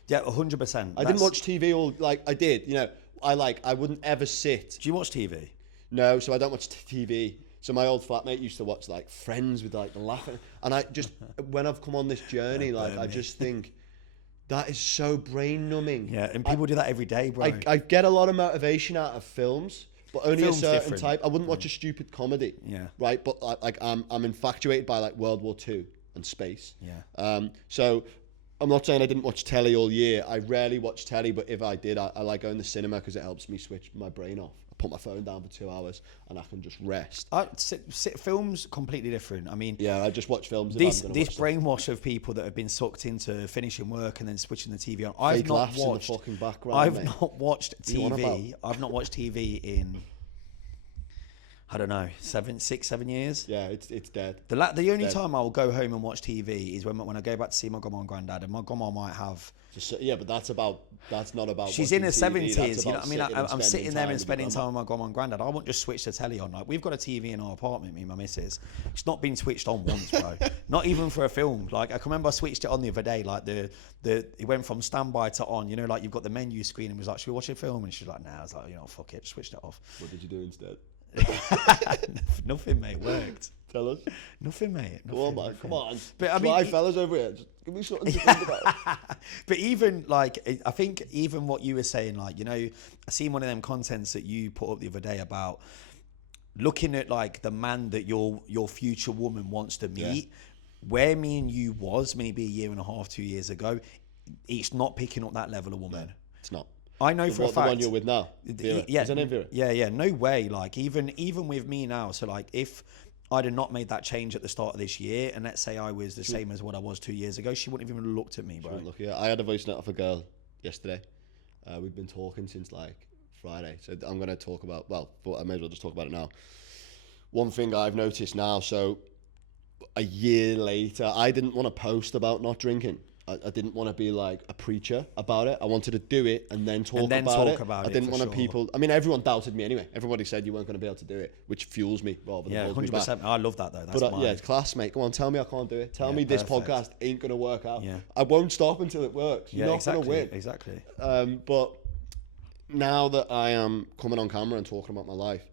Yeah, 100%. I didn't watch TV I did, I wouldn't ever sit. Do you watch TV? No, so I don't watch TV. So my old flatmate used to watch like Friends with like the laughing, and I just when I've come on this journey, like I just think that is so brain numbing. Yeah, and people do that every day, bro. I get a lot of motivation out of films, but only Film's a certain different. type. I wouldn't watch a stupid comedy. Yeah. Right, but like I'm infatuated by like World War II and space. Yeah. So I'm not saying I didn't watch telly all year. I rarely watch telly, but if I did, I like going to the cinema because it helps me switch my brain off. Put my phone down for 2 hours and I can just rest. Films completely different. I mean, I just watch films. This brainwash of people that have been sucked into finishing work and then switching the TV on. I've not watched. In the fucking background, I've not watched TV. I've not watched TV in, I don't know, 7 years. Yeah, it's dead. The only time I'll go home and watch TV is when I go back to see my grandma and granddad, and my grandma might have. Yeah, but that's not about. She's in her 70s. You know what I mean? I'm I'm sitting there and spending time with my grandma and granddad. I won't just switch the telly on. Like, we've got a TV in our apartment, me and my missus. It's not been switched on once, bro. Not even for a film. Like, I can remember I switched it on the other day. Like it went from standby to on. You know, like you've got the menu screen and was like, should we watch a film? And she's like, nah. I was like, fuck it, switched it off. What did you do instead? Nothing, mate, worked. Tell us. Nothing, mate. Go on, man. Come on. But I Try mean, fellas over here. Just give me something to think about. but even like, I think even what you were saying, like, you know, I seen one of them contents that you put up the other day about looking at like the man that your future woman wants to meet. Where me and you was maybe a year and a half, 2 years ago, it's not picking up that level of woman. Yeah, it's not. I know for a fact. The one you're with now. Vera. Yeah, Is her name Vera? yeah. No way. Like even with me now. So like if I'd have not made that change at the start of this year, and let's say I was the same as what I was 2 years ago, she wouldn't have even looked at me, bro. Look, yeah. I had a voice note off a girl yesterday. We've been talking since like Friday, so I'm going to talk about. Well, I may as well just talk about it now. One thing I've noticed now. So a year later, I didn't want to post about not drinking. I didn't want to be like a preacher about it. I wanted to do it and then talk about it. I didn't want people. I mean, everyone doubted me anyway. Everybody said you weren't going to be able to do it, which fuels me rather than holds me back. 100%. I love that though. That's but yeah, it's class, mate. Come on, tell me I can't do it. Tell me this podcast ain't going to work out. Yeah. I won't stop until it works. You're not going to win. Exactly. But now that I am coming on camera and talking about my life,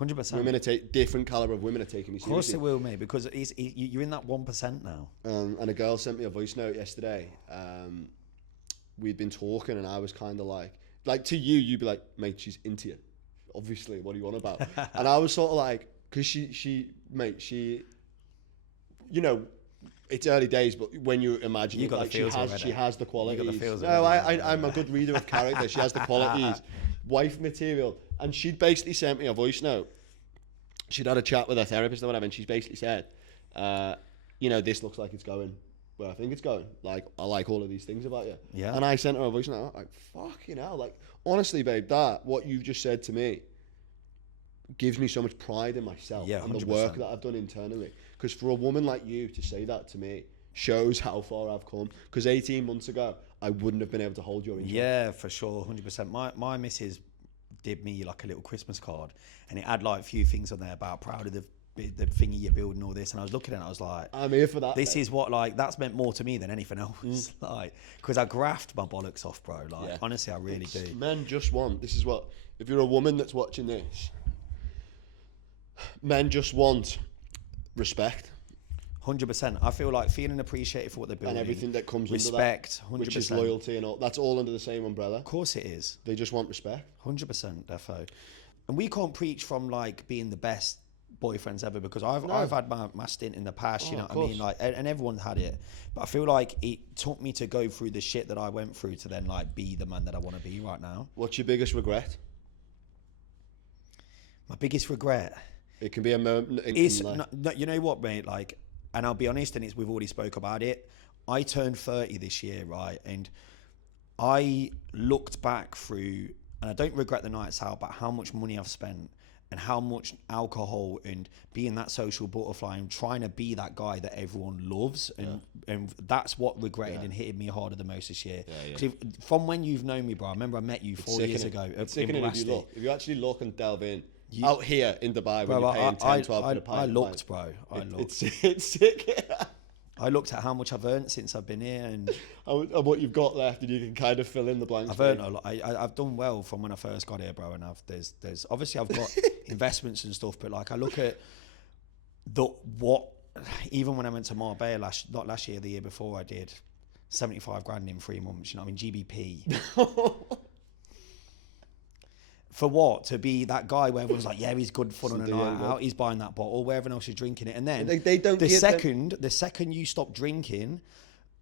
100%. women are different caliber of women are taking me seriously. Of course they will, mate, because you're in that 1% now. And a girl sent me a voice note yesterday. We'd been talking, and I was kind of like to you, you'd be like, mate, she's into you. Obviously, what do you want about? And I was sort of like, because she, you know, it's early days, but when you imagine it, like she has the qualities. No, I'm a good reader of character. She has the qualities. Wife material. And she'd basically sent me a voice note. She'd had a chat with her therapist or whatever, and she's basically said, you know, this looks like it's going where I think it's going. Like, I like all of these things about you. Yeah. And I sent her a voice note. Like, fucking hell. Like, honestly, babe, what you've just said to me gives me so much pride in myself and the work that I've done internally. Because for a woman like you to say that to me shows how far I've come. Because 18 months ago, I wouldn't have been able to hold your interest. Yeah, for sure, 100%. My missus did me like a little Christmas card, and it had like a few things on there about proud of the thingy you're building, all this, and I was looking at it, I was like, I'm here for that. This is what, like, that's meant more to me than anything else. Like, because I graft my bollocks off, bro. Like, honestly, I really do. Men just want, this is what, if you're a woman that's watching this, men just want respect. 100%. I feel like feeling appreciated for what they're building. And everything that comes respect, under that. 100%. Which is loyalty and all. That's all under the same umbrella. Of course it is. They just want respect. 100%, defo. And we can't preach from, like, being the best boyfriends ever, because I've had my stint in the past, you know what I mean? Like, and everyone's had it. But I feel like it took me to go through the shit that I went through to then, like, be the man that I want to be right now. What's your biggest regret? My biggest regret? It can be a moment. No, you know what, mate? Like, and I'll be honest, and we've already spoke about it. I turned 30 this year, right? And I looked back through, and I don't regret the nights out, but how much money I've spent and how much alcohol and being that social butterfly and trying to be that guy that everyone loves. And that's what regretted and hitted me harder the most this year. Because from when you've known me, bro, I remember I met you 4 years ago. It's sickening if you actually look and delve in. Out here in Dubai, when you're paying 10, 12 quid a pint. I looked, bro. It's sick. I looked at how much I've earned since I've been here, and what you've got left, and you can kind of fill in the blanks. I've earned a lot. I've done well from when I first got here, bro. And there's obviously I've got investments and stuff, but like I look at even when I went to Marbella not last year, the year before, I did 75 grand in 3 months. You know what I mean? GBP. For what? To be that guy where everyone's like, yeah, he's good fun on a night out, he's buying that bottle, where everyone else is drinking it. And then the second you stop drinking,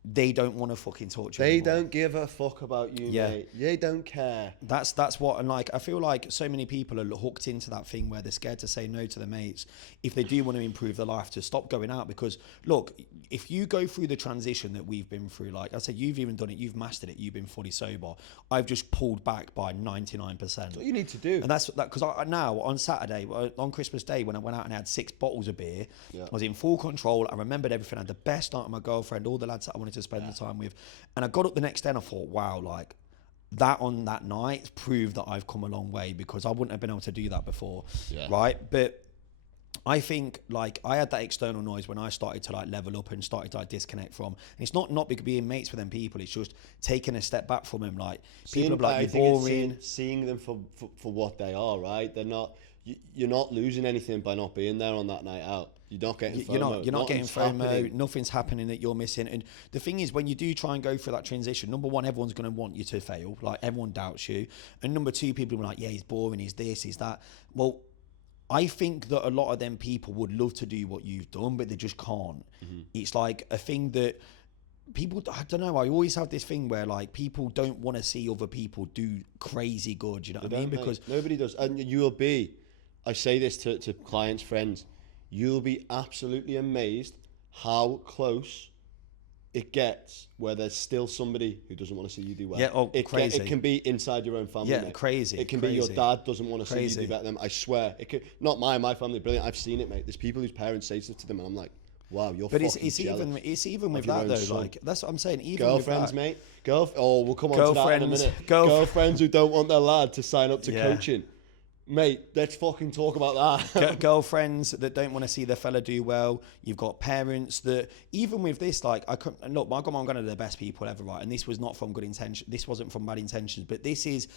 they don't want to fucking talk to you anymore. Don't give a fuck about you, mate. They don't care. That's what, and like I feel like so many people are hooked into that thing where they're scared to say no to their mates if they do want to improve their life, to stop going out. Because look, if you go through the transition that we've been through, like I said, you've even done it, you've mastered it, you've been fully sober. I've just pulled back by 99%. That's what you need to do. And that's that, because now on Saturday, on Christmas Day, when I went out and had 6 bottles of beer, I was in full control. I remembered everything. I had the best night with my girlfriend, all the lads that I wanted to spend the time with. And I got up the next day and I thought, wow, like that on that night proved that I've come a long way, because I wouldn't have been able to do that before. Right? But I think like I had that external noise when I started to like level up and started to like disconnect from. And it's not being mates with them people. It's just taking a step back from them. Like people are like, you're boring. Seeing them for what they are, right? They're not. You're not losing anything by not being there on that night out. You're not getting FOMO. You're not getting FOMO. Nothing's happening that you're missing. And the thing is, when you do try and go through that transition, number one, everyone's going to want you to fail. Like everyone doubts you. And number two, people are like, yeah, he's boring. He's this. He's that. Well, I think that a lot of them people would love to do what you've done, but they just can't. It's like a thing that people, I don't know, I always have this thing where like people don't want to see other people do crazy good, you know what I mean? Because nobody does. And you'll be, I say this to clients, friends, you'll be absolutely amazed how close it gets where there's still somebody who doesn't want to see you do well. Yeah, crazy. It can be inside your own family. Yeah, mate. crazy. It can be your dad doesn't want to see you do better than them. I swear. It could, not my family, brilliant. I've seen it, mate. There's people whose parents say stuff to them, and I'm like, wow, you're fucking jealous. It's even with that though. Son. Like that's what I'm saying. Even girlfriends, with that, mate. Oh, we'll come on to that in a minute. Girlfriends who don't want their lad to sign up to coaching. Mate, let's fucking talk about that. Girlfriends that don't want to see their fella do well. You've got parents that, even with this, like, I couldn't, look, my grandma and granddad are the best people ever, right? And this was not from good intention. This wasn't from bad intentions. But this is,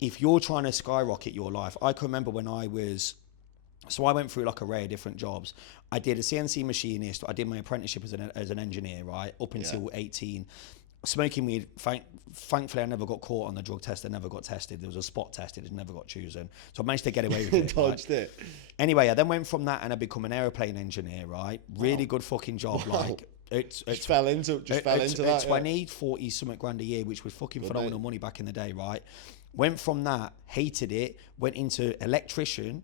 if you're trying to skyrocket your life. I can remember when I went through like array of different jobs. I did a CNC machinist. I did my apprenticeship as an engineer, right? Up until 18. Smoking weed, thankfully I never got caught on the drug test. I never got tested. There was a spot tested. It never got chosen. So I managed to get away with it. Dodged it. Anyway, I then went from that and I become an aeroplane engineer, right? Really good fucking job. Like just fell into that. 20, 40 something grand a year, which was fucking phenomenal money back in the day, right? Went from that, hated it, went into electrician,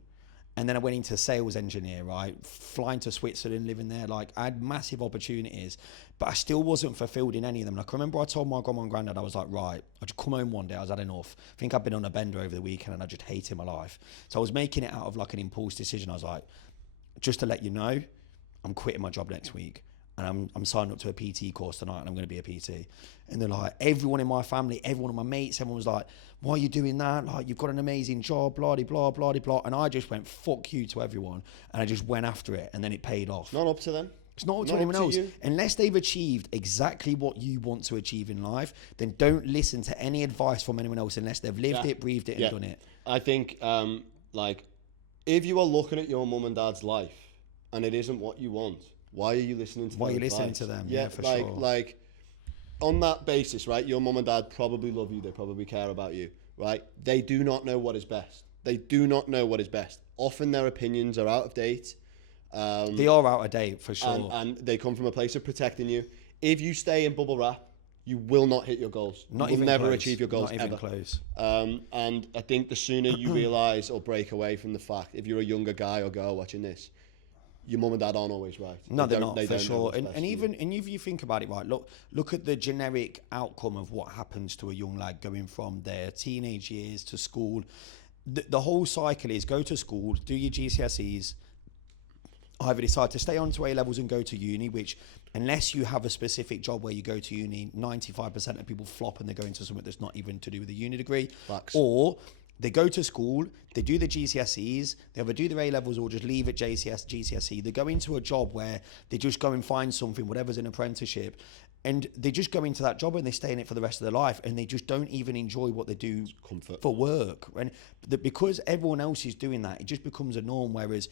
and then I went into sales engineer, right? Flying to Switzerland, living there. Like, I had massive opportunities, but I still wasn't fulfilled in any of them. Like, I remember I told my grandma and granddad, I was like, right, I just come home one day, I was had enough. I think I'd been on a bender over the weekend and I just hated my life. So I was making it out of like an impulse decision. I was like, just to let you know, I'm quitting my job next week. And I'm signing up to a PT course tonight and I'm going to be a PT. And they're like, everyone in my family, everyone of my mates, everyone was like, why are you doing that? Like, you've got an amazing job, blah, blah, blah, blah. And I just went, fuck you to everyone. And I just went after it and then it paid off. Not up to them. It's not up to anyone else. Unless they've achieved exactly what you want to achieve in life, then don't listen to any advice from anyone else unless they've lived it, breathed it, and done it. I think, like, if you are looking at your mum and dad's life and it isn't what you want, why are you listening to them? Why are you listening to them? Yeah, for sure. Like, on that basis, right, your mum and dad probably love you. They probably care about you, right? They do not know what is best. They do not know what is best. Often their opinions are out of date. They are out of date, for sure. And they come from a place of protecting you. If you stay in bubble wrap, you will not hit your goals. You will never achieve your goals, not even close. And I think the sooner you realise or break away from the fact, if you're a younger guy or girl watching this, your mum and dad aren't always right. No, they're not, for sure. And even if you think about it, right, look at the generic outcome of what happens to a young lad going from their teenage years to school. The whole cycle is go to school, do your GCSEs, either decide to stay on to A levels and go to uni, which unless you have a specific job where you go to uni, 95% of people flop and they go into something that's not even to do with a uni degree. Facts. Or they go to school, they do the GCSEs, they either do their A levels or just leave at GCSE. They go into a job where they just go and find something, whatever's an apprenticeship, and they just go into that job and they stay in it for the rest of their life, and they just don't even enjoy what they do for work. And because everyone else is doing that, it just becomes a norm. Whereas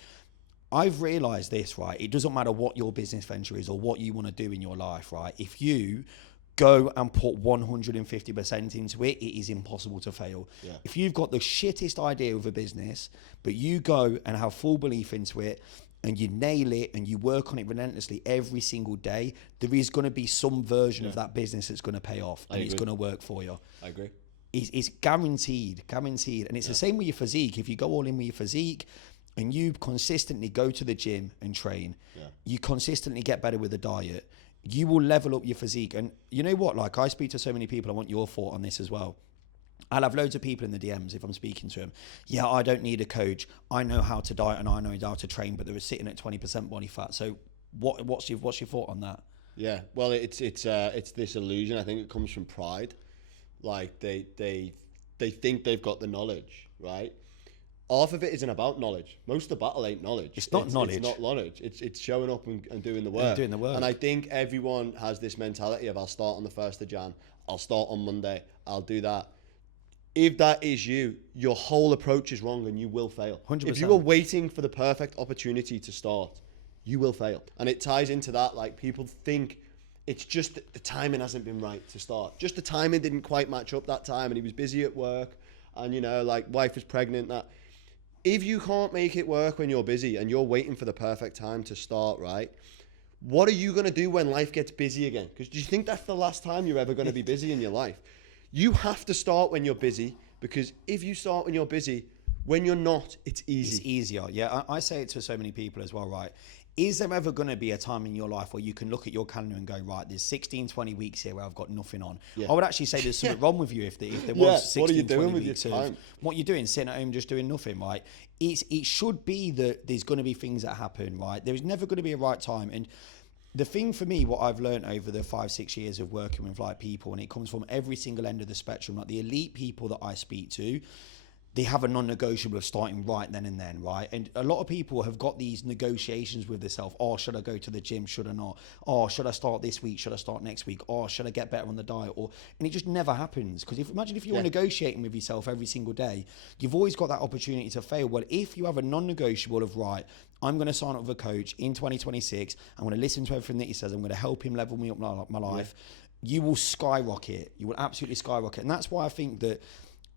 I've realised this, right? It doesn't matter what your business venture is or what you want to do in your life, right? If you go and put 150% into it, it is impossible to fail. Yeah. If you've got the shittest idea of a business, but you go and have full belief into it and you nail it and you work on it relentlessly every single day, there is going to be some version of that business that's going to pay off and it's going to work for you. I agree. It's guaranteed. And it's the same with your physique. If you go all in with your physique and you consistently go to the gym and train, you consistently get better with the diet, you will level up your physique. And you know what? Like, I speak to so many people. I want your thought on this as well. I'll have loads of people in the DMs if I'm speaking to them. Yeah, I don't need a coach. I know how to diet and I know how to train, but they're sitting at 20% body fat. So what's your thought on that? Yeah, well, it's this illusion. I think it comes from pride. Like they think they've got the knowledge, right? half of it isn't about knowledge. Most of the battle ain't knowledge. It's not knowledge. It's not knowledge. It's showing up and doing the work. And doing the work. And I think everyone has this mentality of, I'll start on the 1st of Jan. I'll start on Monday. I'll do that. If that is you, your whole approach is wrong and you will fail. 100%. If you are waiting for the perfect opportunity to start, you will fail. And it ties into that, like, people think it's just that the timing hasn't been right to start. Just the timing didn't quite match up that time, and he was busy at work, and, you know, like, wife was pregnant. That if you can't make it work when you're busy and you're waiting for the perfect time to start, right? What are you going to do when life gets busy again? Because do you think that's the last time you're ever going to be busy in your life? You have to start when you're busy, because if you start when you're busy, when you're not, it's easy. It's easier. Yeah, I say it to so many people as well, right? Is there ever going to be a time in your life where you can look at your calendar and go, right, there's 16, 20 weeks here where I've got nothing on? Yeah. I would actually say there's something wrong with you if there was 16, what are you doing 20 with weeks your time? What you're doing, sitting at home just doing nothing, right? It should be that there's going to be things that happen, right? There's never going to be a right time. And the thing for me, what I've learned over the 5-6 years of working with like people, and it comes from every single end of the spectrum, like the elite people that I speak to, they have a non-negotiable of starting right then and then, right? And a lot of people have got these negotiations with themselves. Oh, should I go to the gym? Should I not? Oh, should I start this week? Should I start next week? Oh, should I get better on the diet? And it just never happens. Because imagine if you're negotiating with yourself every single day, you've always got that opportunity to fail. Well, if you have a non-negotiable of, right, I'm going to sign up with a coach in 2026. I'm going to listen to everything that he says. I'm going to help him level me up my life. You will skyrocket. You will absolutely skyrocket. And that's why I think that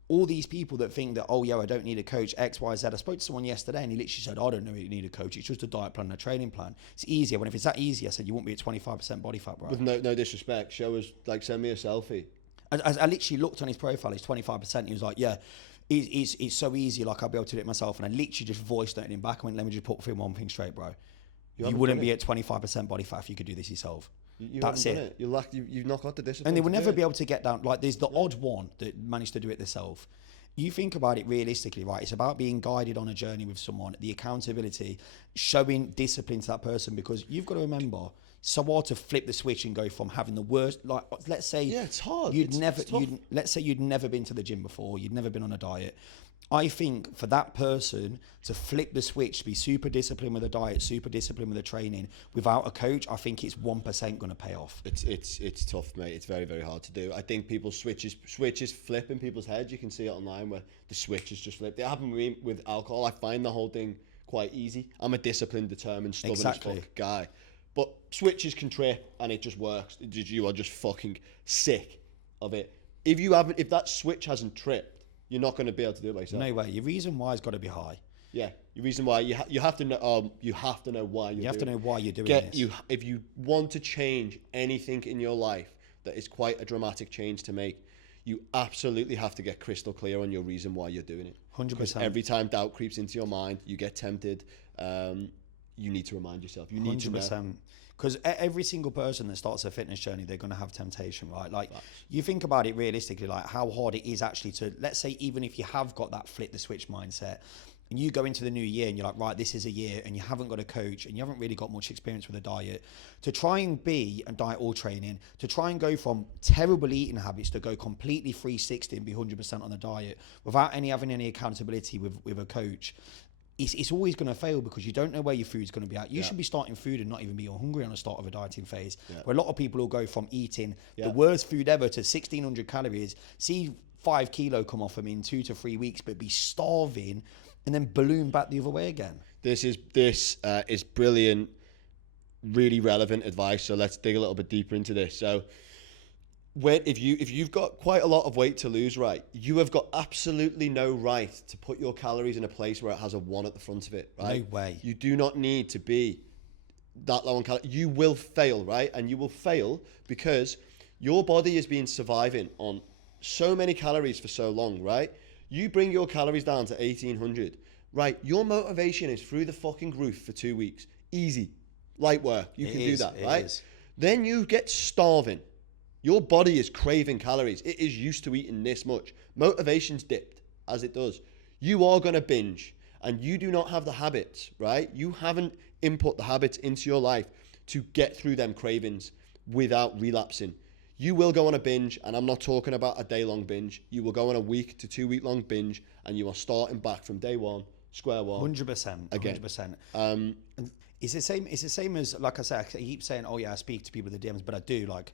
all these people that think that, oh, yeah, I don't need a coach, X, Y, Z. I spoke to someone yesterday and he literally said, I don't know you need a coach. It's just a diet plan and a training plan. It's easier. When if it's that easy, I said, you won't be at 25% body fat, bro. With no disrespect, show us, like, send me a selfie. I literally looked on his profile, it's 25%. He was like, yeah, it's so easy, like I'll be able to do it myself. And I literally just voice noted him back. I went, let me just put one thing straight, bro. You wouldn't be at 25% body fat if you could do this yourself. That's it. You've not got the discipline. And they will never be able to get down. Like, there's the odd one that managed to do it themselves. You think about it realistically, right? It's about being guided on a journey with someone, the accountability, showing discipline to that person, because you've got to remember, so hard to flip the switch and go from having the worst, like, let's say, it's hard. Let's say you'd never been to the gym before, you'd never been on a diet. I think for that person to flip the switch, to be super disciplined with a diet, super disciplined with the training, without a coach, I think it's 1% going to pay off. It's tough, mate. It's very, very hard to do. I think people's switches flip in people's heads. You can see it online where the switch is just flipped. It happened with alcohol. I find the whole thing quite easy. I'm a disciplined, determined, stubborn as fuck guy. But switches can trip and it just works. You are just fucking sick of it. If that switch hasn't tripped, you're not going to be able to do it by yourself. No way. Your reason why has got to be high. Yeah, your reason why you have to know. You have to know why you're. You have to know why you're doing this. If you want to change anything in your life that is quite a dramatic change to make, you absolutely have to get crystal clear on your reason why you're doing it. 100%. Every time doubt creeps into your mind, you get tempted. You need to remind yourself. You need 100%. To know. Because every single person that starts a fitness journey, they're going to have temptation, right? Like, you think about it realistically, like how hard it is actually to, let's say, even if you have got that flip the switch mindset, and you go into the new year and you're like, right, this is a year, and you haven't got a coach and you haven't really got much experience with a diet, to try and be a diet or training, to try and go from terrible eating habits to go completely 360 and be 100% on the diet without having any accountability with a coach, it's always going to fail, because you don't know where your food's going to be at. You should be starting food and not even be hungry on the start of a dieting phase. Where a lot of people will go from eating the worst food ever to 1,600 calories, see 5 kilo come off them in 2 to 3 weeks, but be starving and then balloon back the other way again. This is brilliant, really relevant advice. So let's dig a little bit deeper into this. So if you've got quite a lot of weight to lose, right, you have got absolutely no right to put your calories in a place where it has a 1 at the front of it, right? No way. You do not need to be that low on calories. You will fail, right? And you will fail because your body has been surviving on so many calories for so long, right? You bring your calories down to 1,800, right? Your motivation is through the fucking roof for 2 weeks. Easy. Light work. You can do that, right? Then you get starving. Your body is craving calories. It is used to eating this much. Motivation's dipped, as it does. You are going to binge, and you do not have the habits, right? You haven't input the habits into your life to get through them cravings without relapsing. You will go on a binge, and I'm not talking about a day-long binge. You will go on a week to 2 week long binge, and you are starting back from day one, square one. 100%. Again. 100%. It's the same. It's the same as, like I say, I keep saying, oh yeah, I speak to people with the DMs, but I do. Like,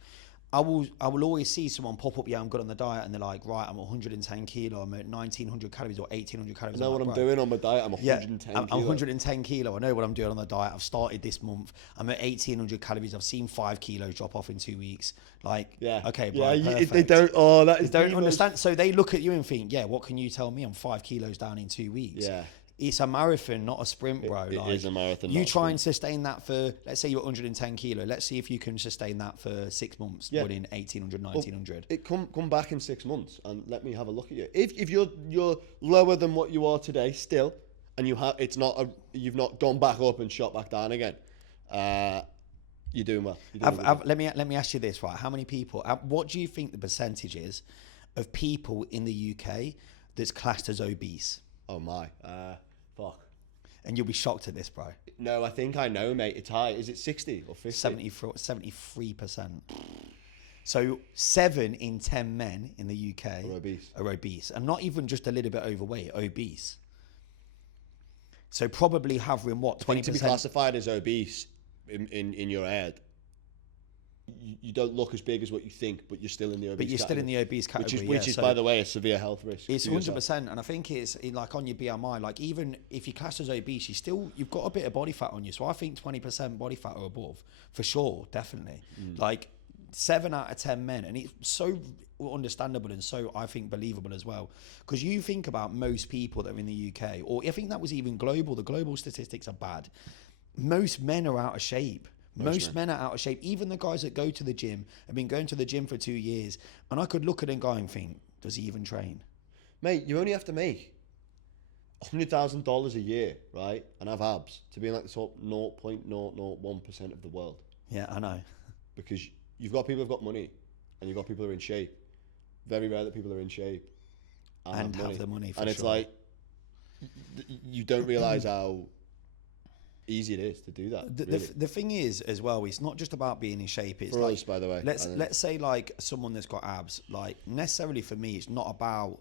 I will always see someone pop up, yeah, I'm good on the diet, and they're like, right, I'm 110 kilo, I'm at 1900 calories or 1800 calories. I know what I'm doing on my diet. I'm 110 I'm kilo. 110 kilo. I know what I'm doing on the diet. I've started this month. I'm at 1800 calories. I've seen 5 kilos drop off in 2 weeks. Like, Yeah. okay, bro, yeah, perfect. they don't. Oh, that is. They don't understand. So they look at you and think, yeah, what can you tell me? I'm 5 kilos down in 2 weeks. Yeah. It's a marathon, not a sprint, bro. It is a marathon. You try and sustain that for, let's say you're 110 kilo. Let's see if you can sustain that for 6 months, running 1800, 1900. Come back in 6 months and let me have a look at you. If you're lower than what you are today still, and you've not gone back up and shot back down again, you're doing well. Let me ask you this, right? How many people? What do you think the percentage is of people in the UK that's classed as obese? Oh my, fuck. And you'll be shocked at this, bro. No, I think I know, mate. It's high. Is it 60 or 50? 73%. So 7 in 10 men in the UK are obese. And not even just a little bit overweight, obese. So probably hovering, what, 20%? To be classified as obese in your head, you don't look as big as what you think, but you're still in the obese But you're category, still in the obese category. Which is, by the way, a severe health risk. It's 100%, and I think it's like on your BMI. Like even if you're classed as obese, you've got a bit of body fat on you. So I think 20% body fat or above for sure, definitely. Like 7 out of 10 men, and it's so understandable and so I think believable as well. Because you think about most people that are in the UK, or I think that was even global. The global statistics are bad. Most men are out of shape. Most men are out of shape. Even the guys that go to the gym have been going to the gym for 2 years, and I could look at them and go and think, does he even train? Mate, you only have to make $100,000 a year, right, and have abs to be in like the top 0.001% of the world. Yeah, I know. Because you've got people who've got money, and you've got people who are in shape. Very rare that people are in shape and have the money. And it's like you don't realise how easy it is to do that. The thing is as well, it's not just about being in shape. It's for like, us, by the way, let's say like someone that's got abs. Like necessarily for me, it's not about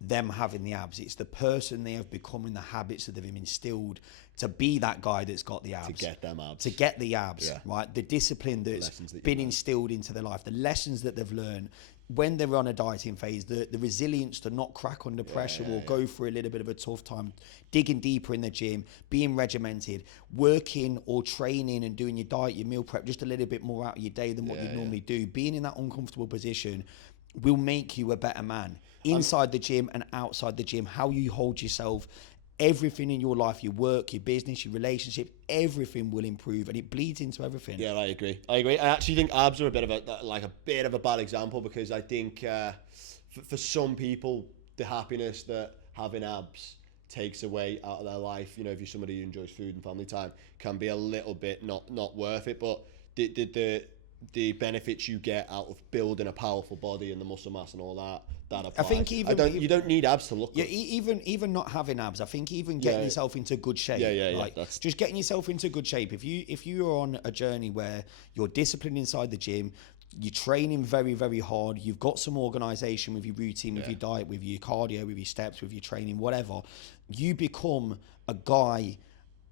them having the abs. It's the person they have become and the habits that they've instilled to be that guy that's got the abs. To get them abs. To get the abs, right? The discipline that's been instilled into their life, the lessons that they've learned when they're on a dieting phase, the resilience to not crack under pressure or go through a little bit of a tough time, digging deeper in the gym, being regimented, working or training and doing your diet, your meal prep, just a little bit more out of your day than what you normally do. Being in that uncomfortable position will make you a better man inside the gym and outside the gym. How you hold yourself, everything in your life, your work, your business, your relationships, everything will improve, and it bleeds into everything. Yeah, I agree. I actually think abs are a bit of a bad example, because I think for some people, the happiness that having abs takes away out of their life, you know, if you're somebody who enjoys food and family time, can be a little bit not worth it. But the benefits you get out of building a powerful body and the muscle mass and all that applies. I think you don't need abs to look good. Yeah, even not having abs, I think even getting yourself into good shape. Like, that's just getting yourself into good shape. If you are on a journey where you're disciplined inside the gym, you're training very, very hard, you've got some organisation with your routine, with your diet, with your cardio, with your steps, with your training, whatever, you become a guy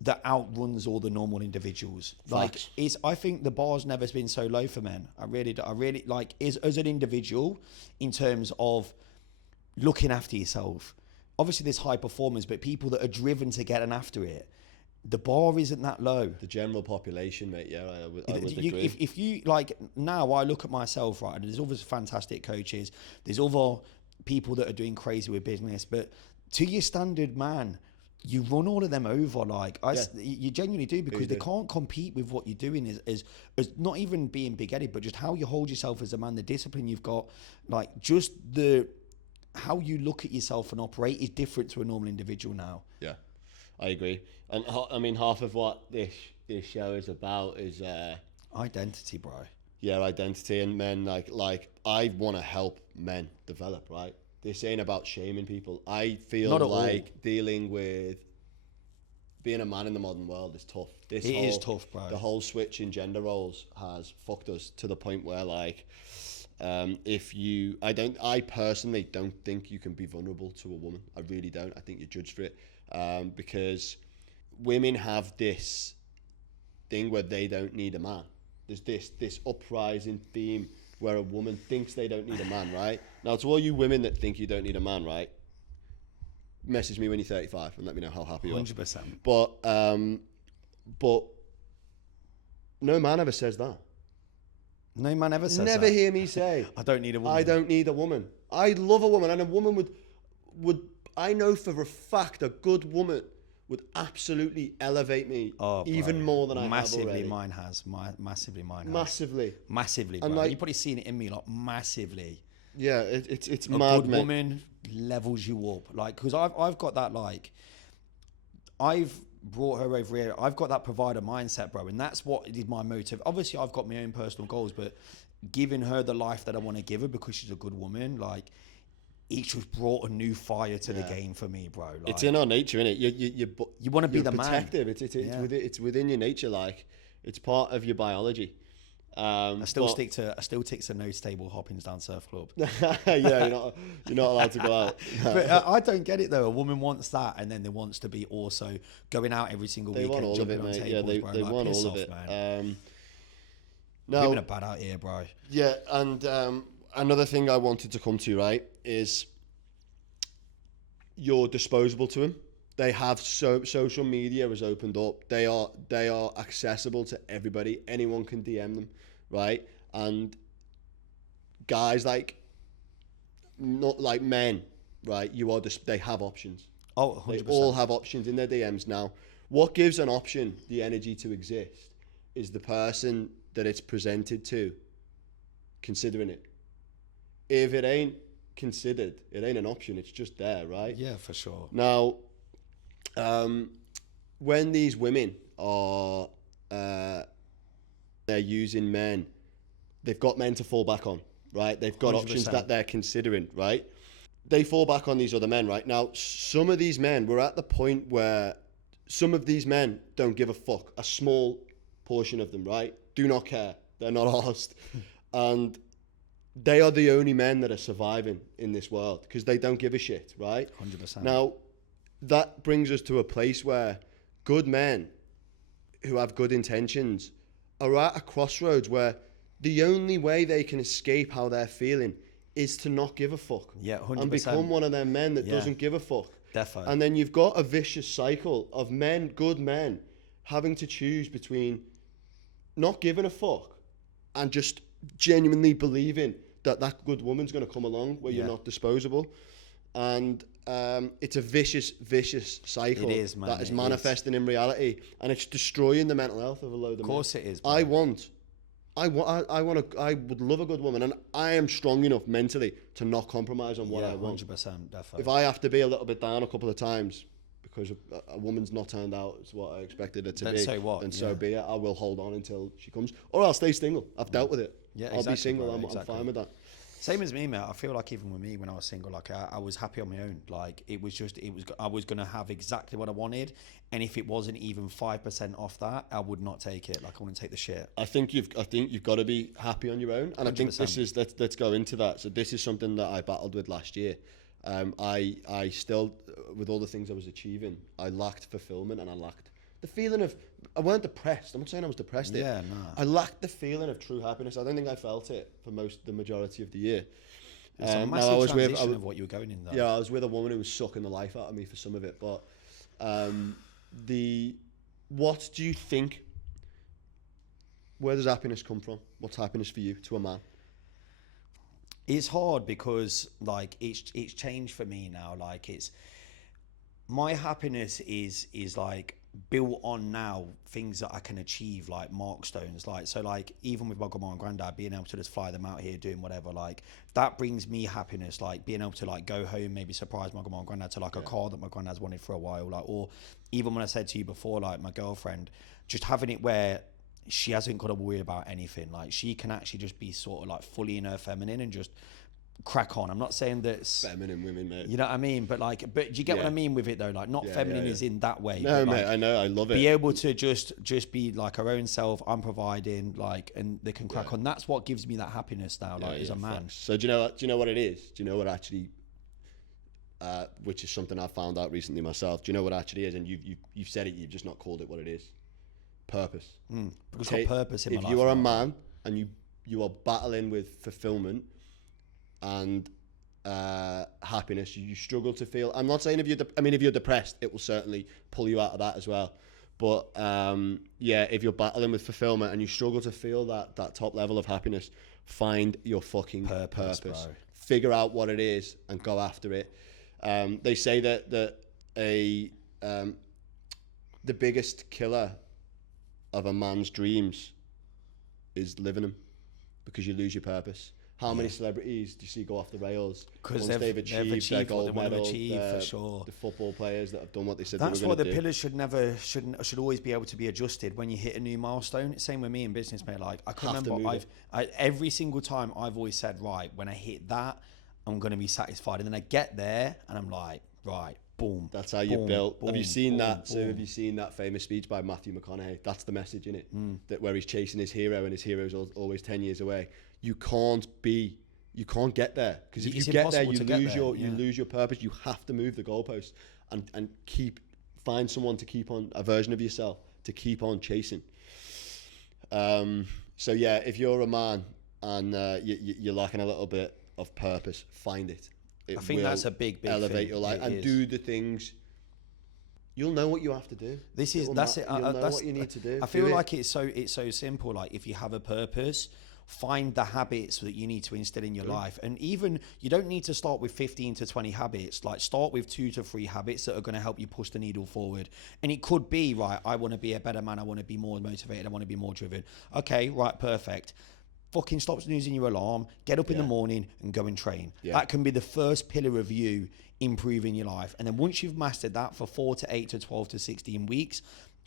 that outruns all the normal individuals. Facts. Like, I think the bar's never been so low for men. I really like, as an individual, in terms of looking after yourself. Obviously there's high performers, but people that are driven to get and after it, the bar isn't that low. The general population, mate, I would agree. If you, like, now I look at myself, right, and there's other fantastic coaches, there's other people that are doing crazy with business, but to your standard man, you run all of them over. Like, you genuinely do, because they can't compete with what you're doing as not even being big-headed, but just how you hold yourself as a man, the discipline you've got, like, just how you look at yourself and operate is different to a normal individual now. Yeah, I agree. And I mean, half of what this show is about is identity, bro. Yeah, identity. And men, like I want to help men develop, right? This ain't about shaming people. I feel like dealing with being a man in the modern world is tough. It is tough, bro. The whole switch in gender roles has fucked us to the point where, like, I personally don't think you can be vulnerable to a woman. I really don't. I think you're judged for it, because women have this thing where they don't need a man. There's this uprising theme where a woman thinks they don't need a man, right? Now, to all you women that think you don't need a man, right? Message me when you're 35 and let me know how happy you are. 100%. But no man ever says that. No man ever says that. Never hear me say, I don't need a woman. I don't need a woman. I love a woman, and a woman would I know for a fact a good woman would absolutely elevate me even more than I have already. Massively mine has. Massively, bro. and like, you've probably seen it in me, like, massively. Yeah, it's a mad, good mate. woman levels you up, like, because I've got that, like, I've brought her over here. I've got that provider mindset, bro, and that's what is my motive. Obviously, I've got my own personal goals, but giving her the life that I want to give her because she's a good woman, like, it just brought a new fire to the game for me, bro. Like, it's in our nature, innit? You want to be the protective. Man. It's within your nature, like, it's part of your biology. I still stick to no stable hoppings down surf club. Yeah, you're not allowed to go out. But I don't get it though. A woman wants that, and then they wants to be also going out every single weekend. They want all of it, mate. Tables, yeah, bro. they like, want all off, of it. Women are bad out here, bro. Yeah, and another thing I wanted to come to, right, is you're disposable to them. They have social media has opened up. They are accessible to everybody. Anyone can DM them, right? And guys, like, not like men, right? They have options. Oh, 100%. They all have options in their DMs now. What gives an option the energy to exist is the person that it's presented to considering it. If it ain't considered, it ain't an option. It's just there, right? Yeah, for sure. Now, when these women are they're using men, they've got men to fall back on, right? They've got 100%. Options that they're considering, right? They fall back on these other men, right? Now, some of these men, we're at the point where some of these men don't give a fuck. A small portion of them, right? Do not care. They're not arsed. And they are the only men that are surviving in this world because they don't give a shit, right? 100%. Now, that brings us to a place where good men who have good intentions are at a crossroads where the only way they can escape how they're feeling is to not give a fuck. Yeah, 100%. And become one of them men that doesn't give a fuck. Defo. And then you've got a vicious cycle of men, good men, having to choose between not giving a fuck and just genuinely believing that good woman's going to come along where you're not disposable. And it's a vicious cycle. It is, man. That is manifesting in reality, and it's destroying the mental health of a load of men. Of course it is, bro. I would love a good woman, and I am strong enough mentally to not compromise on what I want. 100%, definitely. If I have to be a little bit down a couple of times because a woman's not turned out as what I expected it to then be, so what? then so be it. I will hold on until she comes, or I'll stay single. I've dealt with it. Yeah, I'll be single. bro, I'm fine with that. Same as me, mate. I feel like even with me when I was single, like I was happy on my own. Like I was gonna have exactly what I wanted, and if it wasn't even 5% off that, I would not take it. Like I wouldn't take the shit. I think you've got to be happy on your own, and 100%. I think this is let's go into that. So this is something that I battled with last year. I still, with all the things I was achieving, I lacked fulfillment, and I lacked the feeling of. I weren't depressed. I'm not saying I was depressed. Yeah, no. I lacked the feeling of true happiness. I don't think I felt it for the majority of the year. It's a massive transition of what you were going in though. Yeah, I was with a woman who was sucking the life out of me for some of it. But what do you think? Where does happiness come from? What's happiness for you to a man? It's hard because like it's changed for me now. Like my happiness is like built on now things that I can achieve, like milestones. Like so, like even with my grandma and granddad, being able to just fly them out here doing whatever, like that brings me happiness. Like being able to like go home, maybe surprise my grandma and granddad to like a car that my granddad's wanted for a while. Like, or even when I said to you before, like my girlfriend, just having it where she hasn't got to worry about anything. Like she can actually just be sort of like fully in her feminine and just crack on. I'm not saying that feminine women, mate. You know what I mean? But do you get what I mean with it though? Like not feminine is in that way. No, but mate, I know, I love it. Be able to just be like our own self. I'm providing, and they can crack on. That's what gives me that happiness now, as a man. Facts. So do you know what it is? Do you know what actually? Which is something I found out recently myself. Do you know what actually is? And you've said it. You've just not called it what it is. Purpose. Because got purpose in my life. If you are a man and you are battling with fulfillment and happiness, you struggle to feel. I'm not saying if you're depressed, it will certainly pull you out of that as well. But if you're battling with fulfillment and you struggle to feel that top level of happiness, find your fucking purpose. Figure out what it is and go after it. They say that the biggest killer of a man's dreams is living them, because you lose your purpose. How many celebrities do you see go off the rails once they've achieved their gold medal? For sure. The football players that have done what they said That's they were going to do. That's why the pillars should always be able to be adjusted when you hit a new milestone. Same with me in business, mate. Like I can remember, every single time I've always said, right, when I hit that, I'm going to be satisfied, and then I get there and I'm like, right. Boom. That's how you built. Have you seen that? So have you seen that famous speech by Matthew McConaughey? That's the message in it. That where he's chasing his hero and his hero's always 10 years away. You can't get there, because if you get there, you lose your purpose. You have to move the goalposts and find someone to keep on, a version of yourself to keep on chasing. If you're a man and you're lacking a little bit of purpose, find it. I think that's a big elevate your life and do the things. You'll know what you have to do. That's it. You'll know what you need to do. I feel like it's so simple. Like if you have a purpose, find the habits that you need to instill in your life. And even you don't need to start with 15 to 20 habits. Like start with 2 to 3 habits that are going to help you push the needle forward. And it could be, right, I want to be a better man. I want to be more motivated. I want to be more driven. Okay, right, perfect. Fucking stop snoozing your alarm, get up in the morning and go and train. That can be the first pillar of you improving your life. And then once you've mastered that for 4 to 8 to 12 to 16 weeks,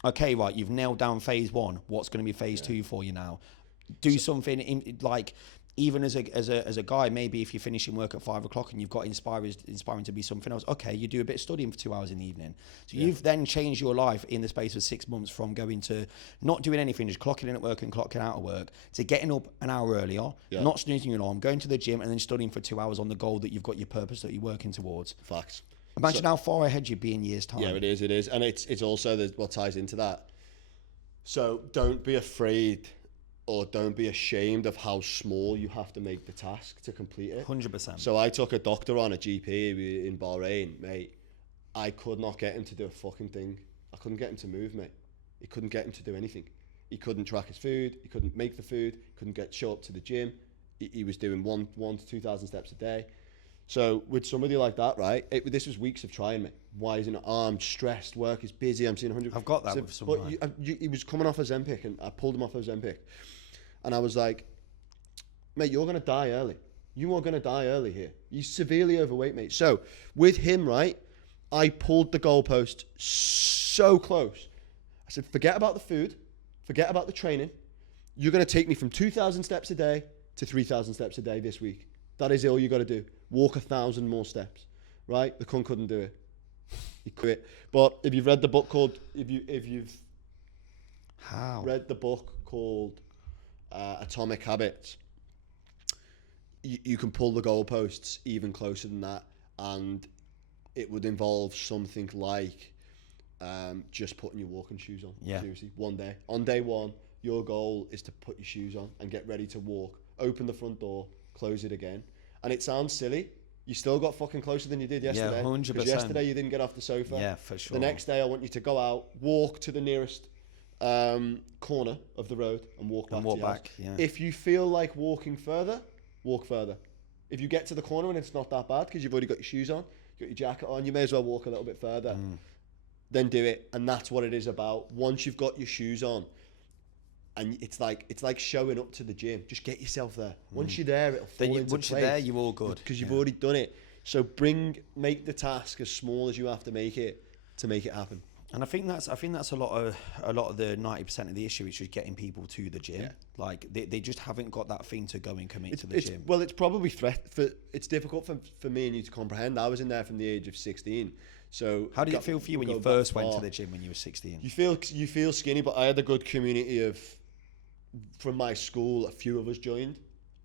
okay, right, you've nailed down phase 1. What's going to be phase 2 for you now? Do something even as a guy, maybe if you're finishing work at 5 o'clock and you've got inspiring to be something else, okay, you do a bit of studying for 2 hours in the evening. So you've then changed your life in the space of 6 months from going to not doing anything, just clocking in at work and clocking out of work, to getting up an hour earlier, not snoozing your alarm, going to the gym and then studying for 2 hours on the goal that you've got, your purpose that you're working towards. Facts. Imagine how far ahead you'd be in years' time. Yeah, it is. And it's also what ties into that. So don't be afraid or don't be ashamed of how small you have to make the task to complete it. 100%. So I took a doctor on, a GP in Bahrain, mate. I could not get him to do a fucking thing. I couldn't get him to move, mate. He couldn't get him to do anything. He couldn't track his food. He couldn't make the food. Couldn't show up to the gym. He was doing 1,000 to 2,000 steps a day. So with somebody like that, right? This was weeks of trying, mate. Why is he not? Oh, I'm stressed. Work is busy. I'm seeing 100. I've got that with someone. But he was coming off Ozempic, and I pulled him off Ozempic. And I was like, mate, you're going to die early. You are going to die early here. He's severely overweight, mate. So with him, right, I pulled the goalpost so close. I said, forget about the food. Forget about the training. You're going to take me from 2,000 steps a day to 3,000 steps a day this week. That is all you got to do. Walk 1,000 more steps, right? The cunt couldn't do it. He quit. But if you've read the book called, read the book called Atomic Habits, you can pull the goalposts even closer than that, and it would involve something like just putting your walking shoes on. Seriously, one day. On day 1, your goal is to put your shoes on and get ready to walk. Open the front door, close it again. And it sounds silly. You still got fucking closer than you did yesterday. 100%. Because yesterday you didn't get off the sofa. Yeah, for sure. The next day I want you to go out, walk to the nearest corner of the road and walk back to your house. If you feel like walking further, walk further. If you get to the corner and it's not that bad because you've already got your shoes on, you've got your jacket on, you may as well walk a little bit further. Then do it. And that's what it is about. Once you've got your shoes on, and it's like showing up to the gym. Just get yourself there. Once you're there, it'll fall into place. Once you're there, you're all good. Because you've already done it. So make the task as small as you have to make it happen. And I think that's a lot of the 90% of the issue is just getting people to the gym. Yeah. Like they just haven't got that thing to go and commit to the gym. Well, it's probably it's difficult for me and you to comprehend. I was in there from the age of 16. So how did it feel for you when you first went to the gym when you were 16? You feel skinny, but I had a good community of from my school. A few of us joined,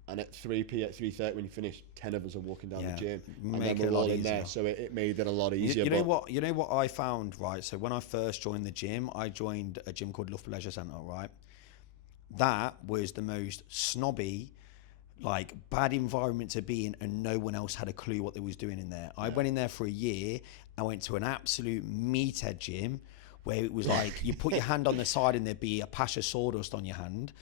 and at 3:30 when you finish, 10 of us are walking down the gym, and then we're all in there. So it made it a lot easier. You know what I found, right? So when I first joined the gym, I joined a gym called Loughborough Leisure Centre, right? That was the most snobby, like bad environment to be in, and no one else had a clue what they was doing in there. I went in there for a year. I went to an absolute meathead gym where it was like you put your hand on the side and there'd be a patch of sawdust on your hand.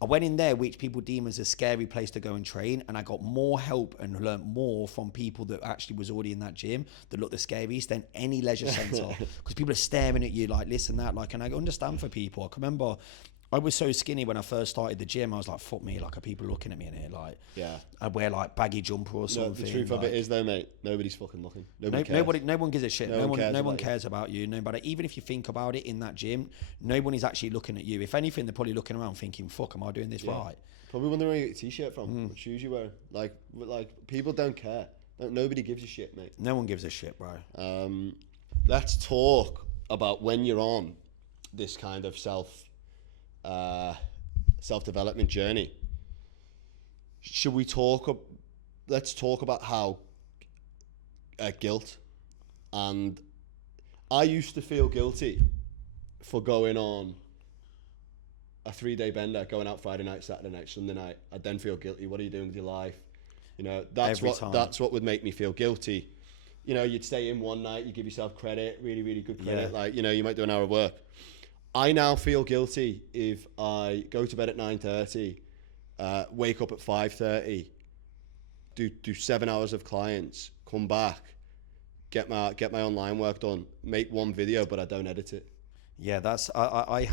I went in there, which people deem as a scary place to go and train, and I got more help and learnt more from people that actually was already in that gym that looked the scariest than any leisure centre, because people are staring at you like this and that. Like, and I understand for people. I can remember I was so skinny when I first started the gym. I was like, fuck me, like, are people looking at me in here? Like, yeah, I'd wear like baggy jumper or something. The truth of it is though, mate, nobody's fucking looking. No one gives a shit. No one cares about you. Nobody, even if you think about it in that gym, no one is actually looking at you. If anything, they're probably looking around thinking, fuck, am I doing this right? Probably wondering where you get your t-shirt from, what shoes you wear. Like people don't care. Nobody gives a shit, mate. No one gives a shit, bro. Let's talk about when you're on this kind of self-development journey. Should we talk? Let's talk about how guilt, and I used to feel guilty for going on a 3-day bender, going out Friday night, Saturday night, Sunday night. I'd then feel guilty. What are you doing with your life? You know, that's what would make me feel guilty. You know, you'd stay in one night, you give yourself credit, really, really good credit. Like, you know, you might do an hour of work. I now feel guilty if I go to bed at 9:30, wake up at 5:30, do 7 hours of clients, come back, get my online work done, make one video, but I don't edit it. Yeah, that's I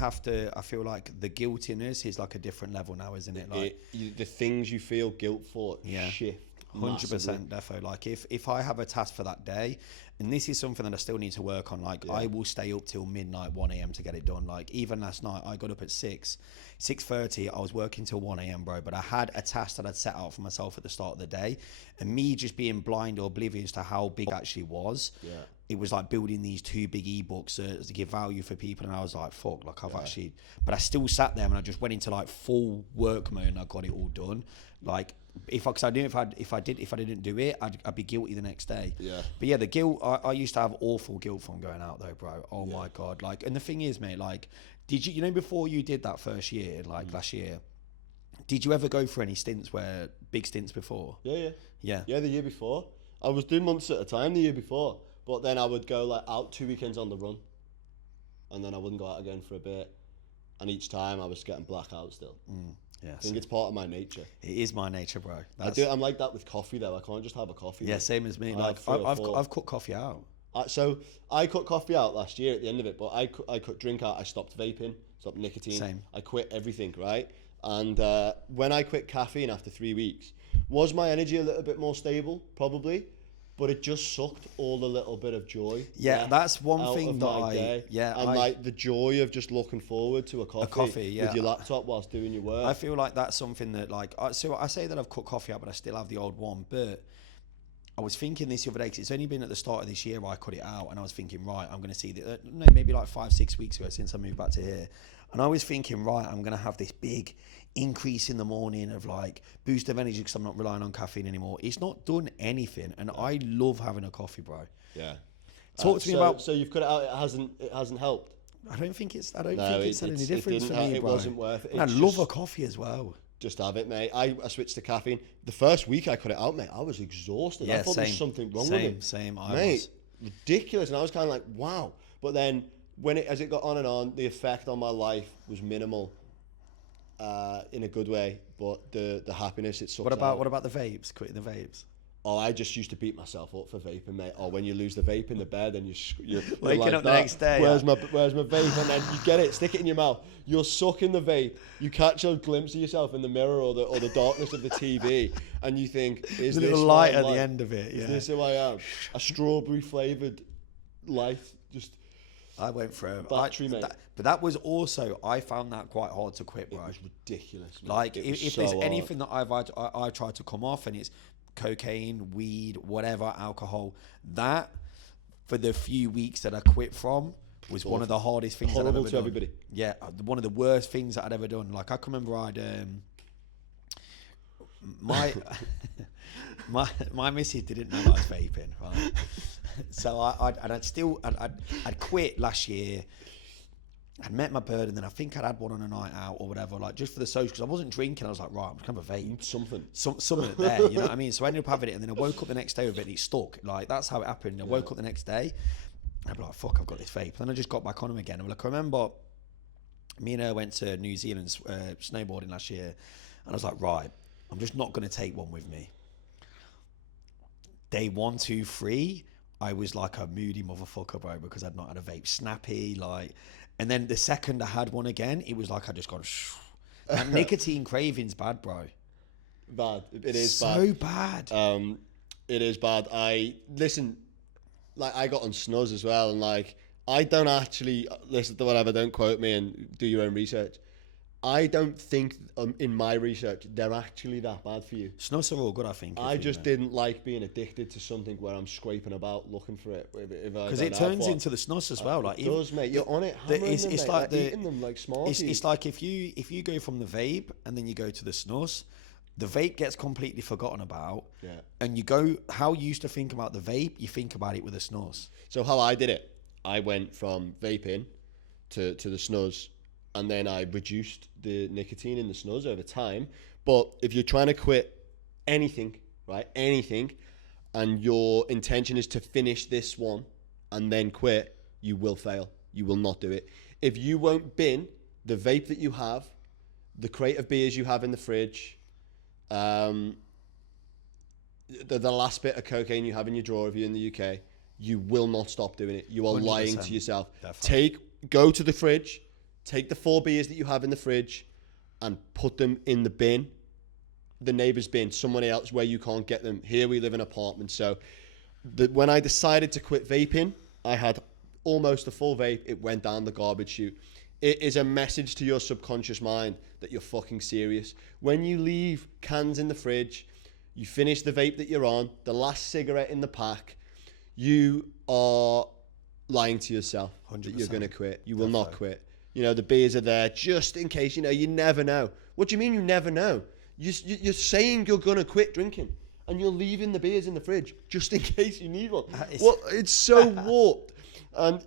feel like the guiltiness is like a different level now, isn't it? Like the things you feel guilt for shift. 100% defo. Like if I have a task for that day, and this is something that I still need to work on, like I will stay up till midnight, 1 a.m. to get it done. Like even last night I got up at 6:30. I was working till 1 a.m. bro, but I had a task that I'd set out for myself at the start of the day, and me just being blind or oblivious to how big it actually was. It was like building these 2 big ebooks to give value for people, and I was like, fuck, like I've actually, but I still sat there and I just went into like full work mode and I got it all done. Like because I knew if I didn't do it, I'd be guilty the next day. But yeah, the guilt, I used to have awful guilt from going out though, bro. Oh my God. Like, and the thing is, mate, like, did you know, before you did that first year, like last year, did you ever go for any big stints before? Yeah, the year before. I was doing months at a time the year before, but then I would go like out 2 weekends on the run, and then I wouldn't go out again for a bit, and each time I was getting blackout still. I think it's part of my nature. It is my nature, bro. I'm like that with coffee though. I can't just have a coffee. Yeah, same as me. Like I've cut coffee out. So I cut coffee out last year at the end of it, but I cut drink out. I stopped vaping, stopped nicotine. Same. I quit everything, right? And when I quit caffeine after 3 weeks, was my energy a little bit more stable? Probably. But it just sucked all the little bit of joy. Yeah, that's one thing that like the joy of just looking forward to a coffee with your laptop whilst doing your work. I feel like that's something that so I say that I've cut coffee out, but I still have the old one. But I was thinking this the other day, because it's only been at the start of this year I cut it out, and I was thinking, right, I'm going to see that. Maybe like 5-6 weeks ago since I moved back to here, and I was thinking, right, I'm going to have this big increase in the morning of like boost of energy because I'm not relying on caffeine anymore. It's not done anything, and I love having a coffee, bro. Yeah. Talk to me about. So you've cut it out. It hasn't helped. I don't think it's had any difference for me, it bro. It wasn't worth it. And I love a coffee as well. Just have it, mate. I switched to caffeine. The first week I cut it out, mate, I was exhausted. I thought there was something wrong with it. Same. Mate, ridiculous. And I was kind of like, wow. But then as it got on, the effect on my life was minimal. In a good way, but the happiness it sucked out. What about the vapes? Quitting the vapes? Oh, I just used to beat myself up for vaping, mate. Or when you lose the vape in the bed and you're waking like up the next day. Where's my vape? And then you get it, stick it in your mouth. You're sucking the vape. You catch a glimpse of yourself in the mirror or the darkness of the TV, and you think, "Is this a little light at the end of it? Yeah. Is this who I am? A strawberry flavored life, just." I went through Battery, mate. but that was also, I found that quite hard to quit, bro. It was ridiculous, mate. Like It was if so there's hard. anything that I've tried to come off, and it's cocaine, weed, whatever, alcohol, that for the few weeks that I quit from was one of the hardest things I've ever Horrible done. to everybody. Yeah, one of the worst things that I'd ever done. Like I can remember my my missus didn't know I was vaping, right? So I'd quit last year. I'd met my bird, and then I think I'd had one on a night out or whatever, like just for the social, because I wasn't drinking. I was like, right, I'm just gonna have a vape. Something there, you know what I mean? So I ended up having it, and then I woke up the next day with it, and it stuck. Like that's how it happened. I woke up the next day, and I'd be like, fuck, I've got this vape. And then I just got back on them again. And like I remember, me and her went to New Zealand snowboarding last year, and I was like, right, I'm just not gonna take one with me. Day 1, 2, 3, I was like a moody motherfucker, bro, because I'd not had a vape. Snappy, like. And then the second I had one again, it was like I just got. That nicotine craving's bad, bro. Bad. It is so bad. It is bad. I got on snus as well, and like I don't actually listen to whatever. Don't quote me and do your own research. I don't think in my research they're actually that bad for you. Snus are all good, I think. I just didn't like being addicted to something where I'm scraping about looking for it. Because it turns into the snus as well. Like it does, mate. You're on it. It's like eating them like Smarties. It's like if you go from the vape and then you go to the snus, the vape gets completely forgotten about. Yeah. And you go how you used to think about the vape, you think about it with the snus. So how I did it, I went from vaping to the snus. And then I reduced the nicotine in the snus over time. But if you're trying to quit anything, right, and your intention is to finish this one and then quit, you will fail. You will not do it. If you won't bin the vape that you have, the crate of beers you have in the fridge, the last bit of cocaine you have in your drawer if you're in the UK, you will not stop doing it. You are lying to yourself. Definitely. Go to the fridge. Take the 4 beers that you have in the fridge and put them in the bin, the neighbour's bin, someone else where you can't get them. Here we live in apartments. So when I decided to quit vaping, I had almost a full vape. It went down the garbage chute. It is a message to your subconscious mind that you're fucking serious. When you leave cans in the fridge, you finish the vape that you're on, the last cigarette in the pack, you are lying to yourself 100%. That you're going to quit. You will not quit. You know, the beers are there just in case, you never know. What do you mean you never know? You're saying you're going to quit drinking and you're leaving the beers in the fridge just in case you need one. Well, it's so warped. And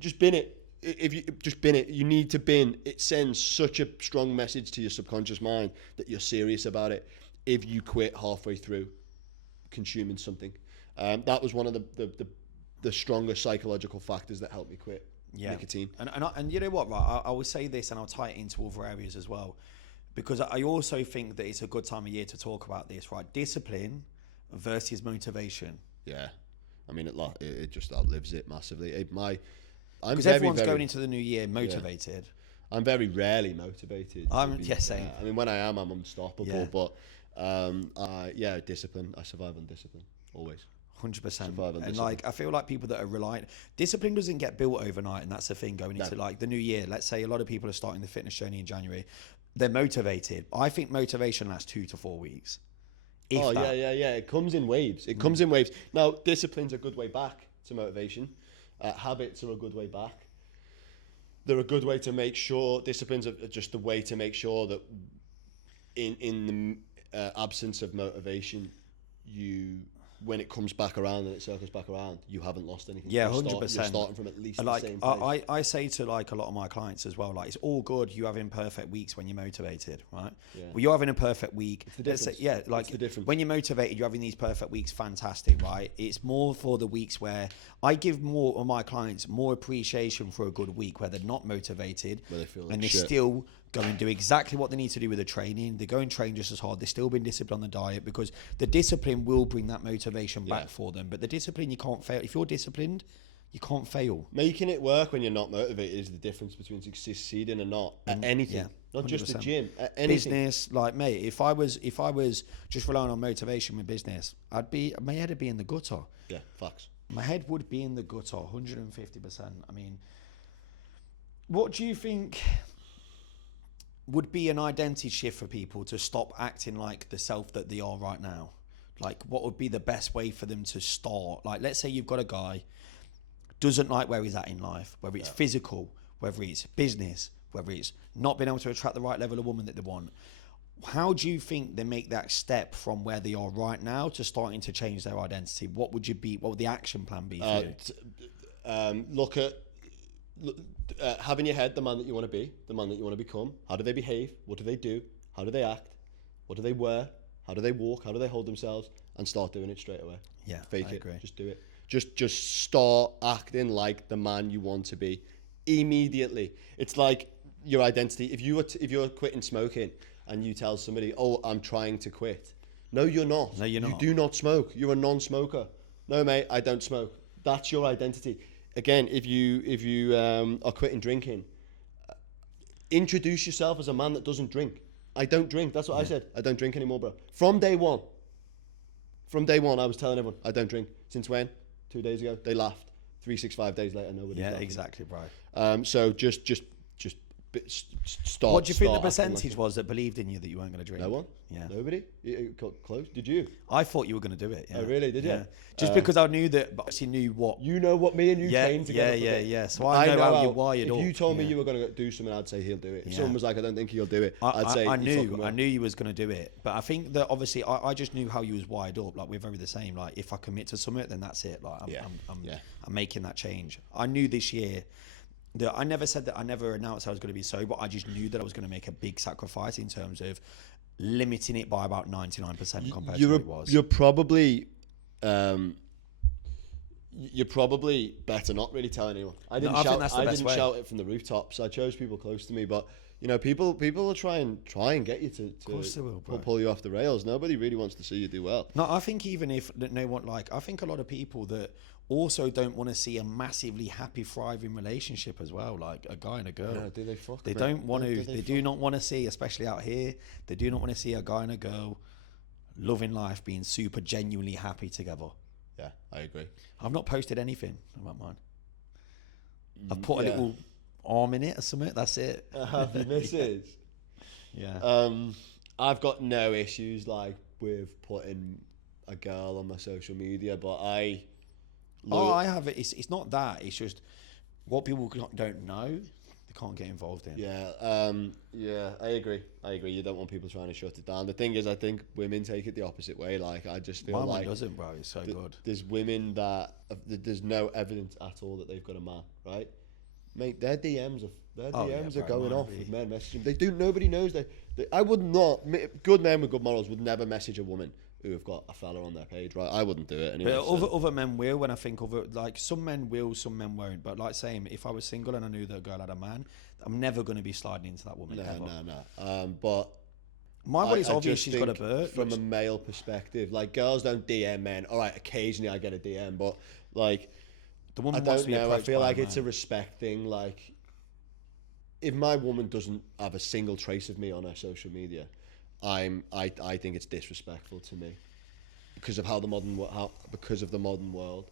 just bin it. If you just bin it, you need to bin. It sends such a strong message to your subconscious mind that you're serious about it if you quit halfway through consuming something. That was one of the stronger psychological factors that helped me quit. Yeah. Nicotine. And you know what, right? I will say this, and I'll tie it into other areas as well, because I also think that it's a good time of year to talk about this, right? Discipline versus motivation. Yeah, I mean it just outlives it massively. Because everyone's going into the new year motivated. Yeah. I'm very rarely motivated. Same. I mean, when I am, I'm unstoppable. Yeah. But discipline. I survive on discipline always. 100%. And like I feel like people that are reliant, discipline doesn't get built overnight, and that's the thing going into like the new year. Let's say a lot of people are starting the fitness journey in January, they're motivated. I think motivation lasts 2 to 4 weeks. Yeah. It comes in waves. Now, discipline's a good way back to motivation. Habits are a good way back. They're a good way to make sure disciplines are just a way to make sure that in the absence of motivation, when it comes back around and it circles back around, you haven't lost anything. Yeah, 100%. You're starting from at least like, the same place. I say to like a lot of my clients as well, like it's all good you having perfect weeks when you're motivated, right? Yeah. Well, you're having a perfect week. It's the difference. Like it's the difference. When you're motivated, you're having these perfect weeks, fantastic, right? It's more for the weeks where I give more of my clients more appreciation for a good week where they're not motivated, where they feel like and they still go and do exactly what they need to do with the training. They go and train just as hard. They're still being disciplined on the diet because the discipline will bring that motivation back for them. But the discipline, you can't fail. If you're disciplined, you can't fail. Making it work when you're not motivated is the difference between succeeding and not at anything. Not 100%. Just the gym, at anything. Business, like mate, if I was just relying on motivation with business, my head would be in the gutter. Yeah, facts. My head would be in the gutter, 150%. I mean, What do you think would be an identity shift for people to stop acting like the self that they are right now? Like, what would be the best way for them to start? Like, let's say you've got a guy doesn't like where he's at in life, whether it's physical, whether it's business, whether it's not being able to attract the right level of woman that they want. How do you think they make that step from where they are right now to starting to change their identity? What would the action plan be for you? Look at have in your head the man that you want to be, the man that you want to become. How do they behave? What do they do? How do they act? What do they wear? How do they walk? How do they hold themselves? And start doing it straight away. Yeah, fake I it. agree. Just do it. Just start acting like the man you want to be immediately. It's like your identity. If you're quitting smoking and you tell somebody, "Oh, I'm trying to quit," no, you're not. No, you're not. You do not smoke. You're a non-smoker. No, mate, I don't smoke. That's your identity. Again, if you are quitting drinking, introduce yourself as a man that doesn't drink. I don't drink. That's what I said. I don't drink anymore, bro. From day one, I was telling everyone I don't drink. Since when? 2 days ago. They laughed. 365 days later, nobody. Yeah, exactly, bro. So just start. What do you think the start acting percentage like was that believed in you that you weren't going to drink? No one. Yeah. Nobody. It got close. Did you? I thought you were going to do it. Yeah. Oh, really? Did you? Yeah. Just because I knew that, but obviously knew what. You know what me and you trained together. Yeah. So I know how you're wired up. If you told me you were going to do something, I'd say he'll do it. If someone was like, I don't think he'll do it, I'd say I knew you was going to do it. But I think that obviously I just knew how you was wired up. Like, we're very the same. Like, if I commit to something, then that's it. Like, I'm making that change. I knew this year that I never said that I never announced I was going to be sober. I just knew that I was going to make a big sacrifice in terms of limiting it by about 99% compared to what it was. You're probably better not really tell anyone. I didn't shout it from the rooftops. I chose people close to me, but you know, people will try and get you to pull you off the rails. Nobody really wants to see you do well. No, I think even if no one I think a lot of people that also don't want to see a massively happy, thriving relationship as well, like a guy and a girl. No, do they fuck? They don't want to. They do not want to see, especially out here. They do not want to see a guy and a girl loving life, being super genuinely happy together. Yeah, I agree. I've not posted anything about mine. I've put a little arm in it or something. That's it. Happy misses. Yeah. I've got no issues like with putting a girl on my social media, but I have it. It's not that. It's just what people don't know, they can't get involved in. Yeah, I agree. You don't want people trying to shut it down. The thing is, I think women take it the opposite way. Like, I just feel My one doesn't, bro. It's so good. There's women that there's no evidence at all that they've got a man, right? Mate, their DMs are going off with men messaging. They do. Nobody knows. I would not. Good men with good morals would never message a woman who have got a fella on their page, right? I wouldn't do it anyway. But other men will. When I think of it, like, some men will, some men won't. But like saying, if I was single and I knew that a girl had a man, I'm never going to be sliding into that woman. No. But my body's obvious. She's got a bird. From a male perspective, like, girls don't DM men. All right, occasionally I get a DM, but like, the woman I wants don't to be know. I feel like it's a respect thing. Like, if my woman doesn't have a single trace of me on her social media, I think it's disrespectful to me because of the modern world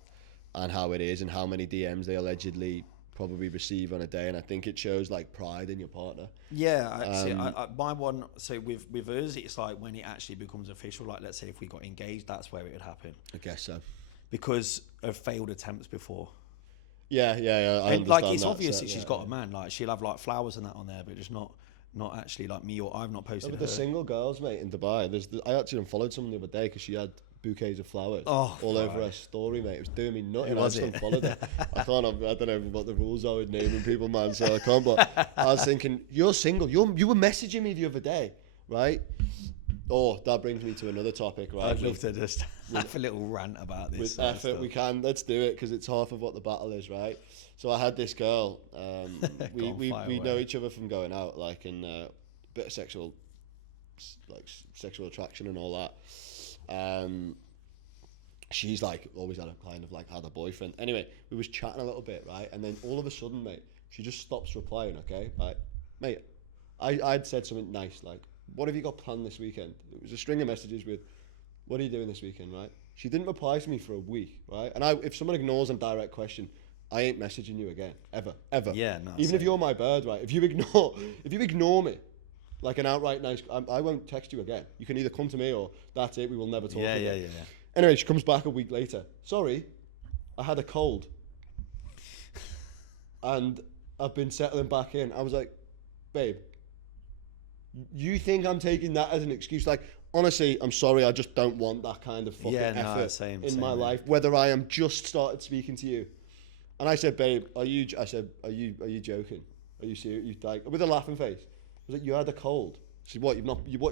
and how it is and how many DMs they allegedly probably receive on a day, and I think it shows like pride in your partner. Yeah, my one. So with us, it's like when it actually becomes official. Like, let's say if we got engaged, that's where it would happen. I guess so. Because of failed attempts before. Yeah. And like, it's obvious that she's got a man. Like, she'll have like flowers and that on there, but just not actually like me, or I've not posted. But the single girls, mate, in Dubai. I actually unfollowed someone the other day because she had bouquets of flowers all over her story, mate. It was doing me nothing. I just unfollowed her. I don't know what the rules are with naming people, man, so I can't. But I was thinking, you're single. You were messaging me the other day, right? Oh, that brings me to another topic, right? I'd love to just have a little rant about this. With effort, we can. Let's do it, because it's half of what the battle is, right? So I had this girl. We know each other from going out, like, in a bit of sexual attraction and all that. She's like always had a boyfriend. Anyway, we was chatting a little bit, right? And then all of a sudden, mate, she just stops replying. Okay, right, mate. I'd said something nice like, "What have you got planned this weekend?" It was a string of messages with, "What are you doing this weekend?" Right? She didn't reply to me for a week, right? And if someone ignores a direct question, I ain't messaging you again, ever. Yeah, no. Even if you're my bird, right? If you ignore me, like an outright nice, I won't text you again. You can either come to me or that's it. We will never talk again. Yeah. Anyway, she comes back a week later. Sorry, I had a cold, and I've been settling back in. I was like, babe, you think I'm taking that as an excuse? Like, honestly, I'm sorry. I just don't want that kind of fucking effort in my life. Whether I am just started speaking to you, and I said, babe, are you joking? Are you serious? You like with a laughing face? I was like, you had a cold. She said, what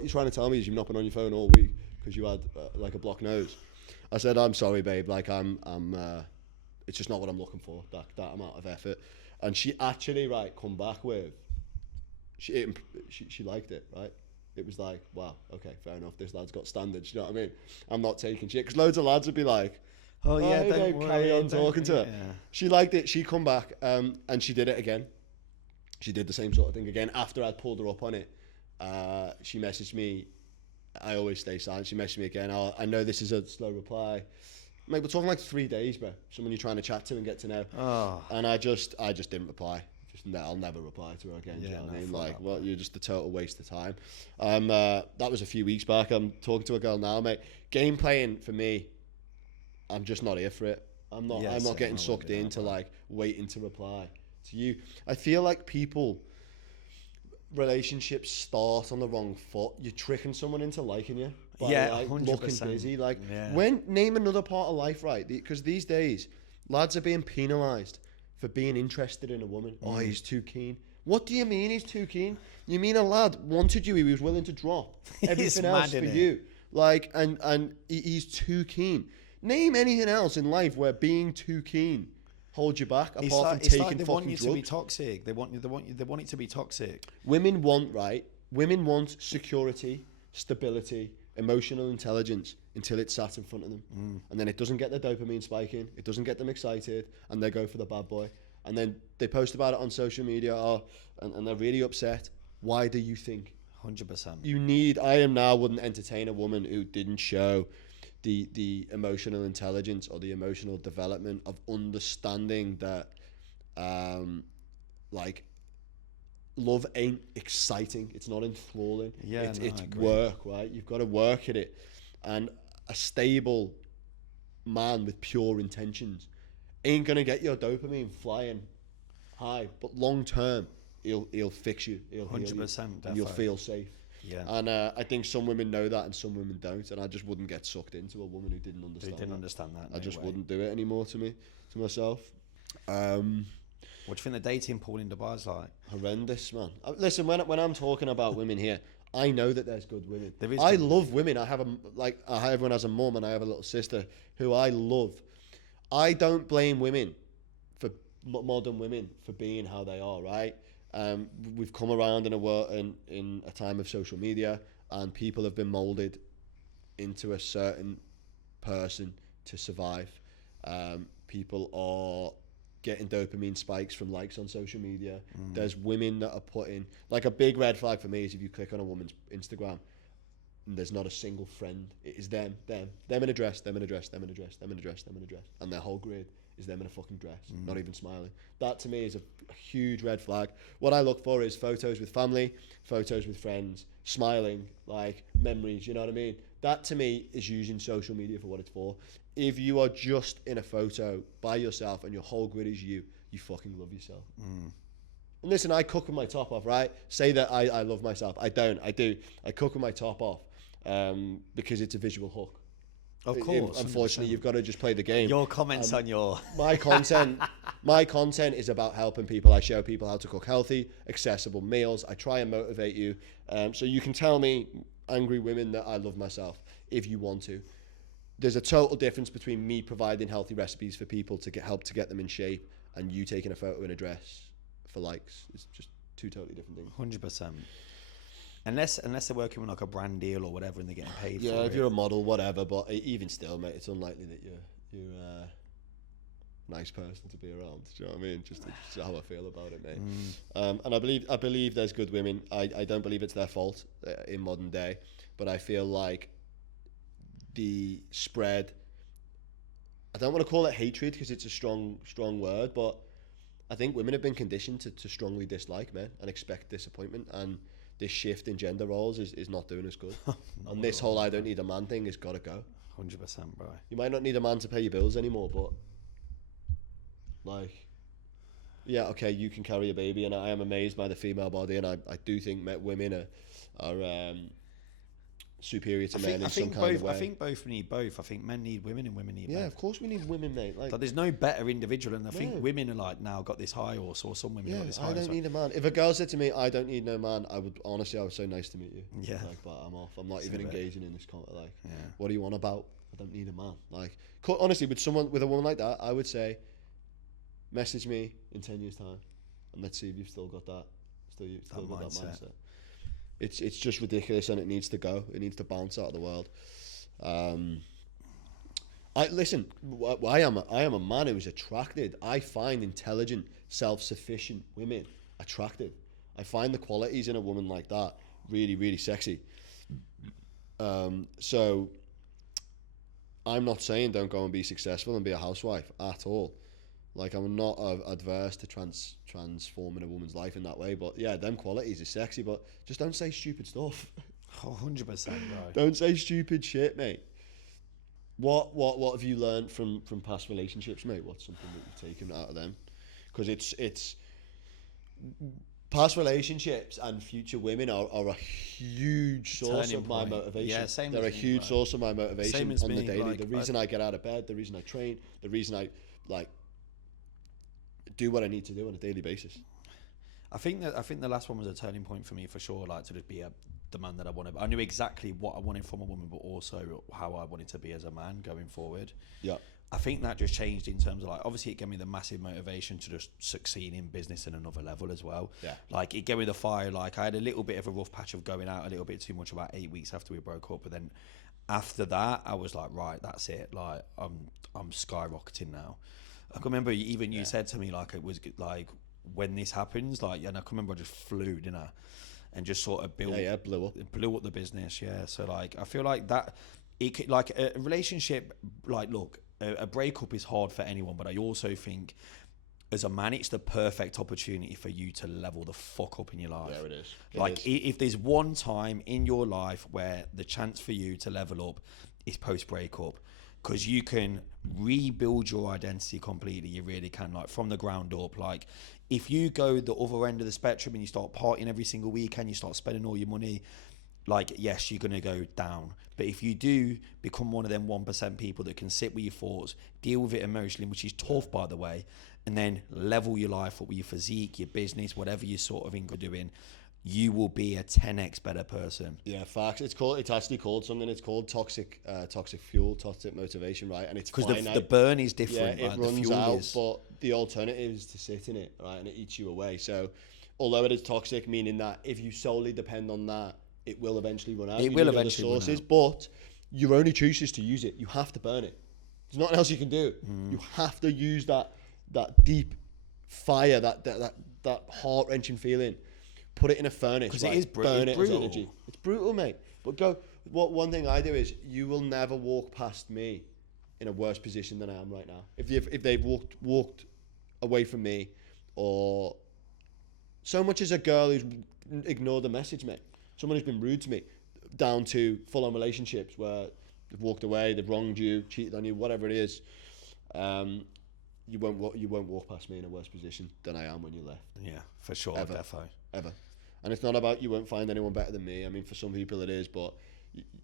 you're trying to tell me is you've not been on your phone all week because you had like a blocked nose. I said, I'm sorry, babe. Like I'm it's just not what I'm looking for. That amount of effort. And she actually come back with. She liked it, right? It was like, wow, okay, fair enough. This lad's got standards. You know what I mean? I'm not taking shit because loads of lads would be like, oh yeah, hey, don't babe, worry, carry on talking to her. Yeah. She liked it. She come back and she did it again. She did the same sort of thing again after I'd pulled her up on it. She messaged me. I always stay silent. She messaged me again. I know this is a slow reply. Mate, we're talking like 3 days, bro. Someone you're trying to chat to and get to know. Oh. And I just didn't reply. I'll never reply to her again. Yeah, do you know what I mean? Like, well, you're just a total waste of time. That was a few weeks back. I'm talking to a girl now, mate. Game playing for me, I'm just not here for it. I'm not getting sucked into like waiting to reply to you. I feel like relationships start on the wrong foot. You're tricking someone into liking you by like 100%. looking busy. Like when name another part of life, right? Because these days lads are being penalised for being interested in a woman. Oh, he's too keen. What do you mean he's too keen? You mean a lad wanted you, he was willing to drop everything else for you. Like, and he's too keen. Name anything else in life where being too keen holds you back, apart from taking fucking drugs. They want you to be toxic. They want it to be toxic. Women want security, stability, emotional intelligence until it's sat in front of them. And then it doesn't get their dopamine spiking, it doesn't get them excited, and they go for the bad boy. And then they post about it on social media, and they're really upset. Why do you think? 100%. I wouldn't entertain a woman who didn't show the emotional intelligence or the emotional development of understanding that like love ain't exciting, it's not enthralling, it's work, right? You've got to work at it. And a stable man with pure intentions ain't gonna get your dopamine flying high, but long term he'll fix you, he'll 100%, and you'll feel safe. Yeah. And I think some women know that and some women don't, and I just wouldn't get sucked into a woman who didn't understand that. I just wouldn't do it anymore to myself. What do you think the dating pool in Dubai is like? Horrendous, man. Listen, when I'm talking about women here, I know that there's good women. I love women. Everyone has a mum, and I have a little sister who I love. I don't blame women for modern women for being how they are, right? We've come around in a world in a time of social media, and people have been molded into a certain person to survive. People are getting dopamine spikes from likes on social media. There's women that are putting, like, a big red flag for me is if you click on a woman's Instagram and there's not a single friend. It is them in a dress, them in a dress, them in a dress, them in a dress, them in a dress, and their whole grid is them in a fucking dress, not even smiling. That to me is a huge red flag. What I look for is photos with family, photos with friends, smiling, like memories, you know what I mean? That to me is using social media for what it's for. If you are just in a photo by yourself and your whole grid is you fucking love yourself. And listen, I cook with my top off, right? Say that I love myself. I don't. I do. I cook with my top off because it's a visual hook. Of course. Unfortunately, 100%. You've got to just play the game. Your comments on your... My content is about helping people. I show people how to cook healthy, accessible meals. I try and motivate you. So you can tell me, angry women, that I love myself if you want to. There's a total difference between me providing healthy recipes for people to help to get them in shape and you taking a photo in a dress for likes. It's just two totally different things. 100%. Unless they're working with like a brand deal or whatever and they're getting paid for it. Yeah, if you're a model, whatever, but even still, mate, it's unlikely that you're a nice person to be around. Do you know what I mean? Just how I feel about it, mate. And I believe there's good women. I don't believe it's their fault in modern day, but I feel like the spread I don't want to call it hatred because it's a strong word, but I think women have been conditioned to strongly dislike men and expect disappointment, and this shift in gender roles is not doing us good. And this whole "I don't need a man" thing has got to go. 100%, bro. You might not need a man to pay your bills anymore, but like, yeah, okay, you can carry a baby, and I am amazed by the female body, and I do think women are superior to men in some kind of way. I think both need both. I think men need women and women need men. Yeah, of course we need women, mate. Like, there's no better individual, and I think women are like now got this high horse, or some women got this high horse. I don't need a man. If a girl said to me, "I don't need no man," I would say, "Nice to meet you." Yeah. Like, but I'm off. I'm not even engaging in this like, what do you want about? I don't need a man. Like, honestly, with a woman like that, I would say, message me in 10 years' time, and let's see if you've still got that. Still got that mindset. It's just ridiculous, and it needs to go. It needs to bounce out of the world. I am a man who is attracted. I find intelligent, self-sufficient women attractive. I find the qualities in a woman like that really, really sexy. So I'm not saying don't go and be successful and be a housewife at all. Like, I'm not adverse to transforming a woman's life in that way, but yeah, them qualities are sexy, but just don't say stupid stuff. 100%, bro. Don't say stupid shit, mate. What have you learned from past relationships, mate? What's something that you've taken out of them? Because it's past relationships and future women are a huge source of my motivation. Yeah, same. They're a huge source of my motivation on the daily. Like, the reason I get out of bed, the reason I train, the reason I do what I need to do on a daily basis. I think the last one was a turning point for me, for sure. Like, to just be the man that I wanted. I knew exactly what I wanted from a woman, but also how I wanted to be as a man going forward. Yeah. I think that just changed in terms of, like, obviously it gave me the massive motivation to just succeed in business in another level as well. Yeah. Like, it gave me the fire. Like, I had a little bit of a rough patch of going out a little bit too much about 8 weeks after we broke up, but then after that I was like, right, that's it. Like, I'm skyrocketing now. I can remember even you said to me, like, it was like, when this happens, like, and I can remember I just flew, didn't I? And just sort of blew up the business. Yeah. So, like, I feel like that, it could, like, a relationship, like, look, a breakup is hard for anyone, but I also think as a man, it's the perfect opportunity for you to level the fuck up in your life. Yeah, it is. Like, if there's one time in your life where the chance for you to level up is post breakup, because you can rebuild your identity completely. You really can, like, from the ground up. Like, if you go the other end of the spectrum and you start partying every single weekend, you start spending all your money, like, yes, you're going to go down. But if you do become one of them 1% people that can sit with your thoughts, deal with it emotionally, which is tough, by the way, and then level your life up with your physique, your business, whatever you're sort of doing, you will be a 10x better person. Yeah, facts. It's actually called something. It's called toxic fuel, toxic motivation, right? And it's because the burn is Yeah, different. it runs out, but the alternative is to sit in it, right? And it eats you away. So, although it is toxic, meaning that if you solely depend on that, it will eventually run out. It will eventually run out. But your only choice is to use it. You have to burn it. There's nothing else you can do. You have to use that deep fire, that heart-wrenching feeling. Put it in a furnace. Because right? it is burn it brutal. as energy. It's brutal, mate. But one thing I do is, you will never walk past me in a worse position than I am right now. If they've walked away from me, or so much as a girl who's ignored the message, mate. Someone who's been rude to me, down to full-on relationships where they've walked away, they've wronged you, cheated on you, whatever it is. You won't walk past me in a worse position than I am when you left. Yeah, for sure, Ever. And it's not about you won't find anyone better than me. I mean, for some people it is, but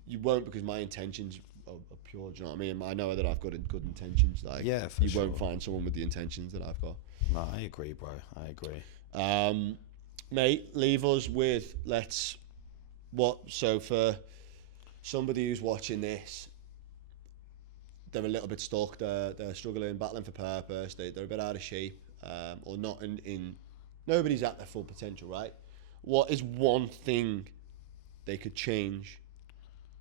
you won't, because my intentions are pure. Do you know what I mean? I know that I've got good intentions. Like, yeah, you won't find someone with the intentions that I've got. No, I agree, bro. I agree. Mate, leave us with so for somebody who's watching this, they're a little bit stuck, they're struggling, battling for purpose, they're a bit out of shape, or not in nobody's at their full potential, right? What is one thing they could change,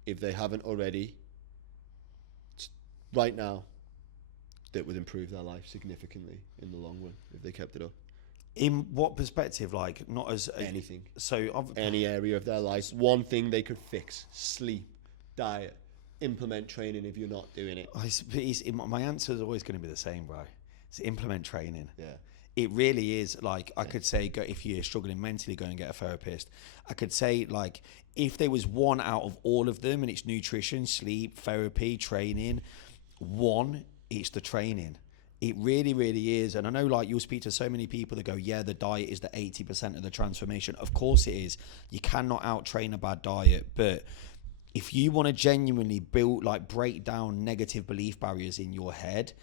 if they haven't already, right now, that would improve their life significantly in the long run if they kept it up? In what perspective? Like, not as anything. So any area of their life, one thing they could fix: sleep, diet, implement training if you're not doing it? My answer is always going to be the same, bro. It's implement training. Yeah. It really is. Like, I could say, go, if you're struggling mentally, go and get a therapist. I could say, like, if there was one out of all of them, and it's nutrition, sleep, therapy, training, one, it's the training. It really, really is. And I know, like, you'll speak to so many people that go, yeah, the diet is the 80% of the transformation. Of course it is. You cannot out-train a bad diet. But if you want to genuinely break down negative belief barriers in your head,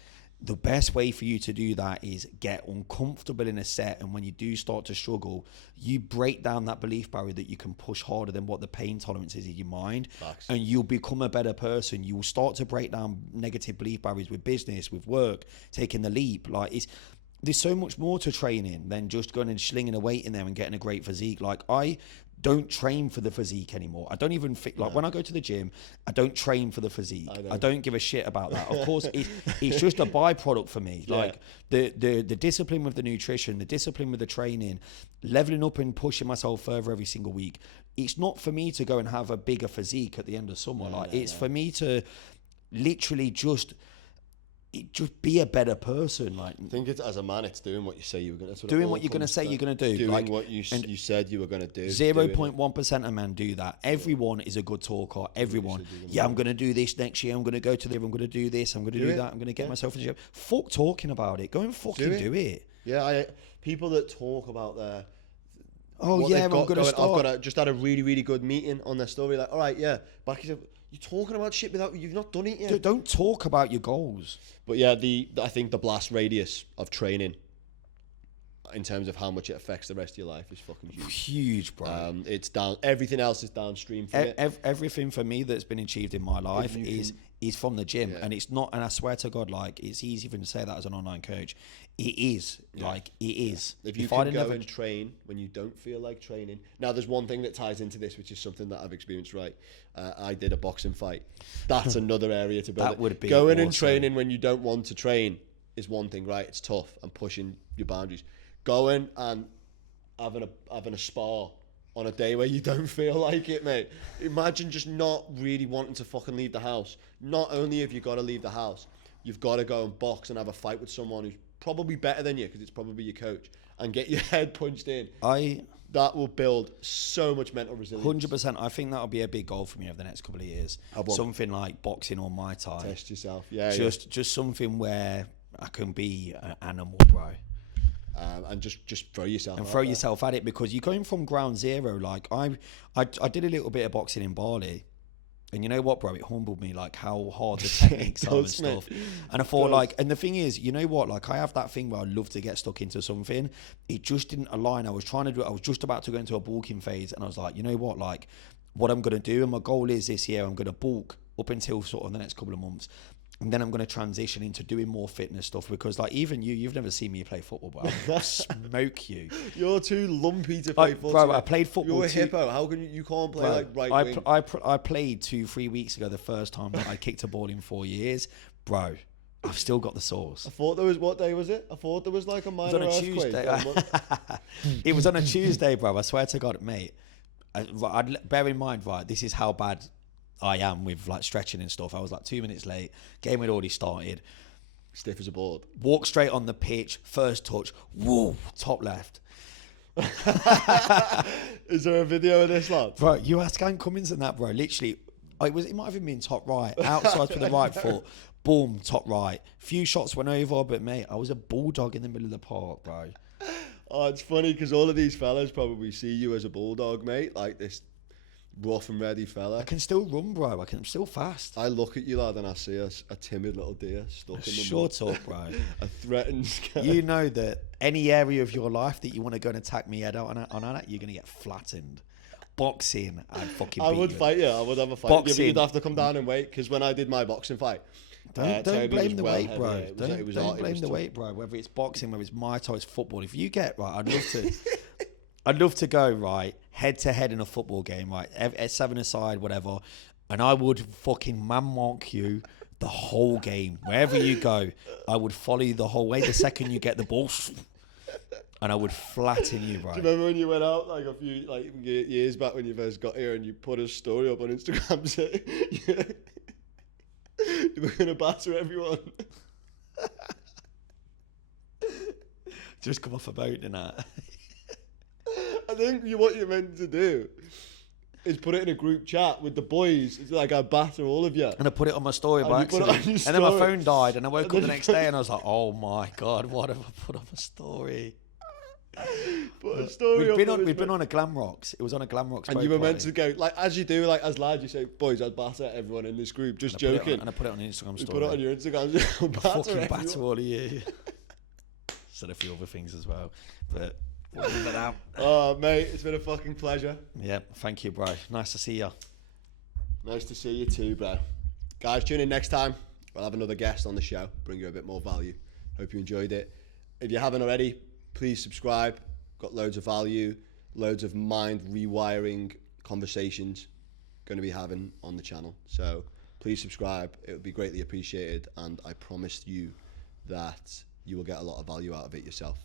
the best way for you to do that is get uncomfortable in a set, and when you do start to struggle, you break down that belief barrier that you can push harder than what the pain tolerance is in your mind. Facts. And you'll become a better person. You will start to break down negative belief barriers with business, with work, taking the leap. Like, there's so much more to training than just going and slinging a weight in there and getting a great physique. Like, I don't train for the physique anymore. I don't even think, like, when I go to the gym, I don't train for the physique. I don't give a shit about that. Of course, it's just a byproduct for me. Yeah. Like, the discipline with the nutrition, the discipline with the training, leveling up and pushing myself further every single week. It's not for me to go and have a bigger physique at the end of summer. It's for me to literally just be a better person. Like, I think it's, as a man, it's doing what you say you were going to do. Doing what you're going to say you're going to do. Doing like, what you said you were going to do. 0.1% of men do that. Everyone is a good talker. Everyone. Yeah, I'm going to do this next year. I'm going to go to there. I'm going to do this. I'm going to do that. I'm going to get myself in the gym. Fuck talking about it. Go and fucking do it. Yeah, people that talk about their... Oh, yeah, I'm going to start. I've just had a really, really good meeting on their story. Like, all right, yeah, back you're talking about shit without you've not done it yet. Don't talk about your goals. But yeah, I think the blast radius of training, in terms of how much it affects the rest of your life, is fucking huge. Huge, bro. It's down. Everything else is downstream from it. Everything for me that's been achieved in my life is from the gym, and it's not. And I swear to God, like, it's easy for me to say that as an online coach. It is like it is. If you can go and train when you don't feel like training. Now, there's one thing that ties into this, which is something that I've experienced. Right, I did a boxing fight. That's another area to build. That would be going awesome. and training when you don't want to train is one thing, right? It's tough and pushing your boundaries. Going and having a spar on a day where you don't feel like it, mate. Imagine just not really wanting to fucking leave the house. Not only have you got to leave the house, you've got to go and box and have a fight with someone who's probably better than you, because it's probably your coach, and get your head punched in. That will build so much mental resilience. 100%. I think that'll be a big goal for me over the next couple of years. Something like boxing or Muay Thai. Test yourself. Yeah. Just something where I can be an animal, bro. And just throw yourself and throw yourself at it, because you're going from ground zero. Like, I did a little bit of boxing in Bali, and you know what, bro, it humbled me, like, how hard the techniques are and stuff. And I thought, like, and the thing is, you know what, like, I have that thing where I love to get stuck into something. It just didn't align. I was just about to go into a bulking phase, and I was like, you know what, like, what I'm going to do, and my goal is this year, I'm going to bulk up until sort of the next couple of months. And then I'm going to transition into doing more fitness stuff, because, like, even you've never seen me play football, bro. I'll smoke you. You're too lumpy to play football. Bro, I played football. You're a hippo. How can you can't play, bro, like, right wing? I played 2-3 weeks ago, the first time that I kicked a ball in 4 years. Bro, I've still got the sores. I thought there was, what day was it? I thought there was like a minor earthquake. Tuesday. It was on a Tuesday, bro. I swear to God, mate. I'd bear in mind, right, this is how bad I am with, like, stretching and stuff. I was like 2 minutes late. Game had already started. Stiff as a board. Walk straight on the pitch. First touch. Whoa, top left. Is there a video of this, lad? Bro, you ask Ann Cummins and that, bro. Literally, it might have even been top right. Outside with the right foot. Boom, top right. Few shots went over, but, mate, I was a bulldog in the middle of the park, bro. Oh, it's funny, because all of these fellas probably see you as a bulldog, mate. Like this rough and ready fella. I can still run, bro. I'm still fast. I look at you, lad, and I see a timid little deer stuck in the Shut up, bro. A threatened guy. You know that any area of your life that you want to go and attack me head out on that, you're going to get flattened. Boxing, I'd fucking beat you. I would fight you. I would have a fight. Boxing. You'd have to come down and wait, because when I did my boxing fight, Don't blame the weight, bro. Don't blame the weight, bro. Whether it's boxing, whether it's Muay Thai, it's football. If you get right, I'd love to go right head to head in a football game, right, at 7-a-side, whatever, and I would fucking man mark you the whole game. Wherever you go, I would follow you the whole way. The second you get the ball, and I would flatten you, bro. Do you remember when you went out like a few years back when you first got here and you put a story up on Instagram saying We're going to batter everyone. Just come off a boat and that. I think what you're meant to do is put it in a group chat with the boys. It's like I batter all of you. And I put it on my story And by you put it on accident. your And then my story. phone died and I woke up the next day and I was like, oh my God, what have I put on my story? Put a story We've on been on a Glam Rocks. It was on a Glam Rocks and boat you were meant party. to go, like, as you do, like, as lads, you say, boys, I'd batter everyone in this group. Just And I put it joking. and I put it on the Instagram You story. put it on your Instagram. I batter fucking batter everyone. all of you. Said a few other things as well. But we'll leave it out. Oh, mate, it's been a fucking pleasure. Yeah, thank you, bro. Nice to see you. Nice to see you too, bro. Guys, tune in next time. We'll have another guest on the show, bring you a bit more value. Hope you enjoyed it. If you haven't already, please subscribe. Got loads of value, loads of mind rewiring conversations going to be having on the channel. So please subscribe. It would be greatly appreciated. And I promise you that you will get a lot of value out of it yourself.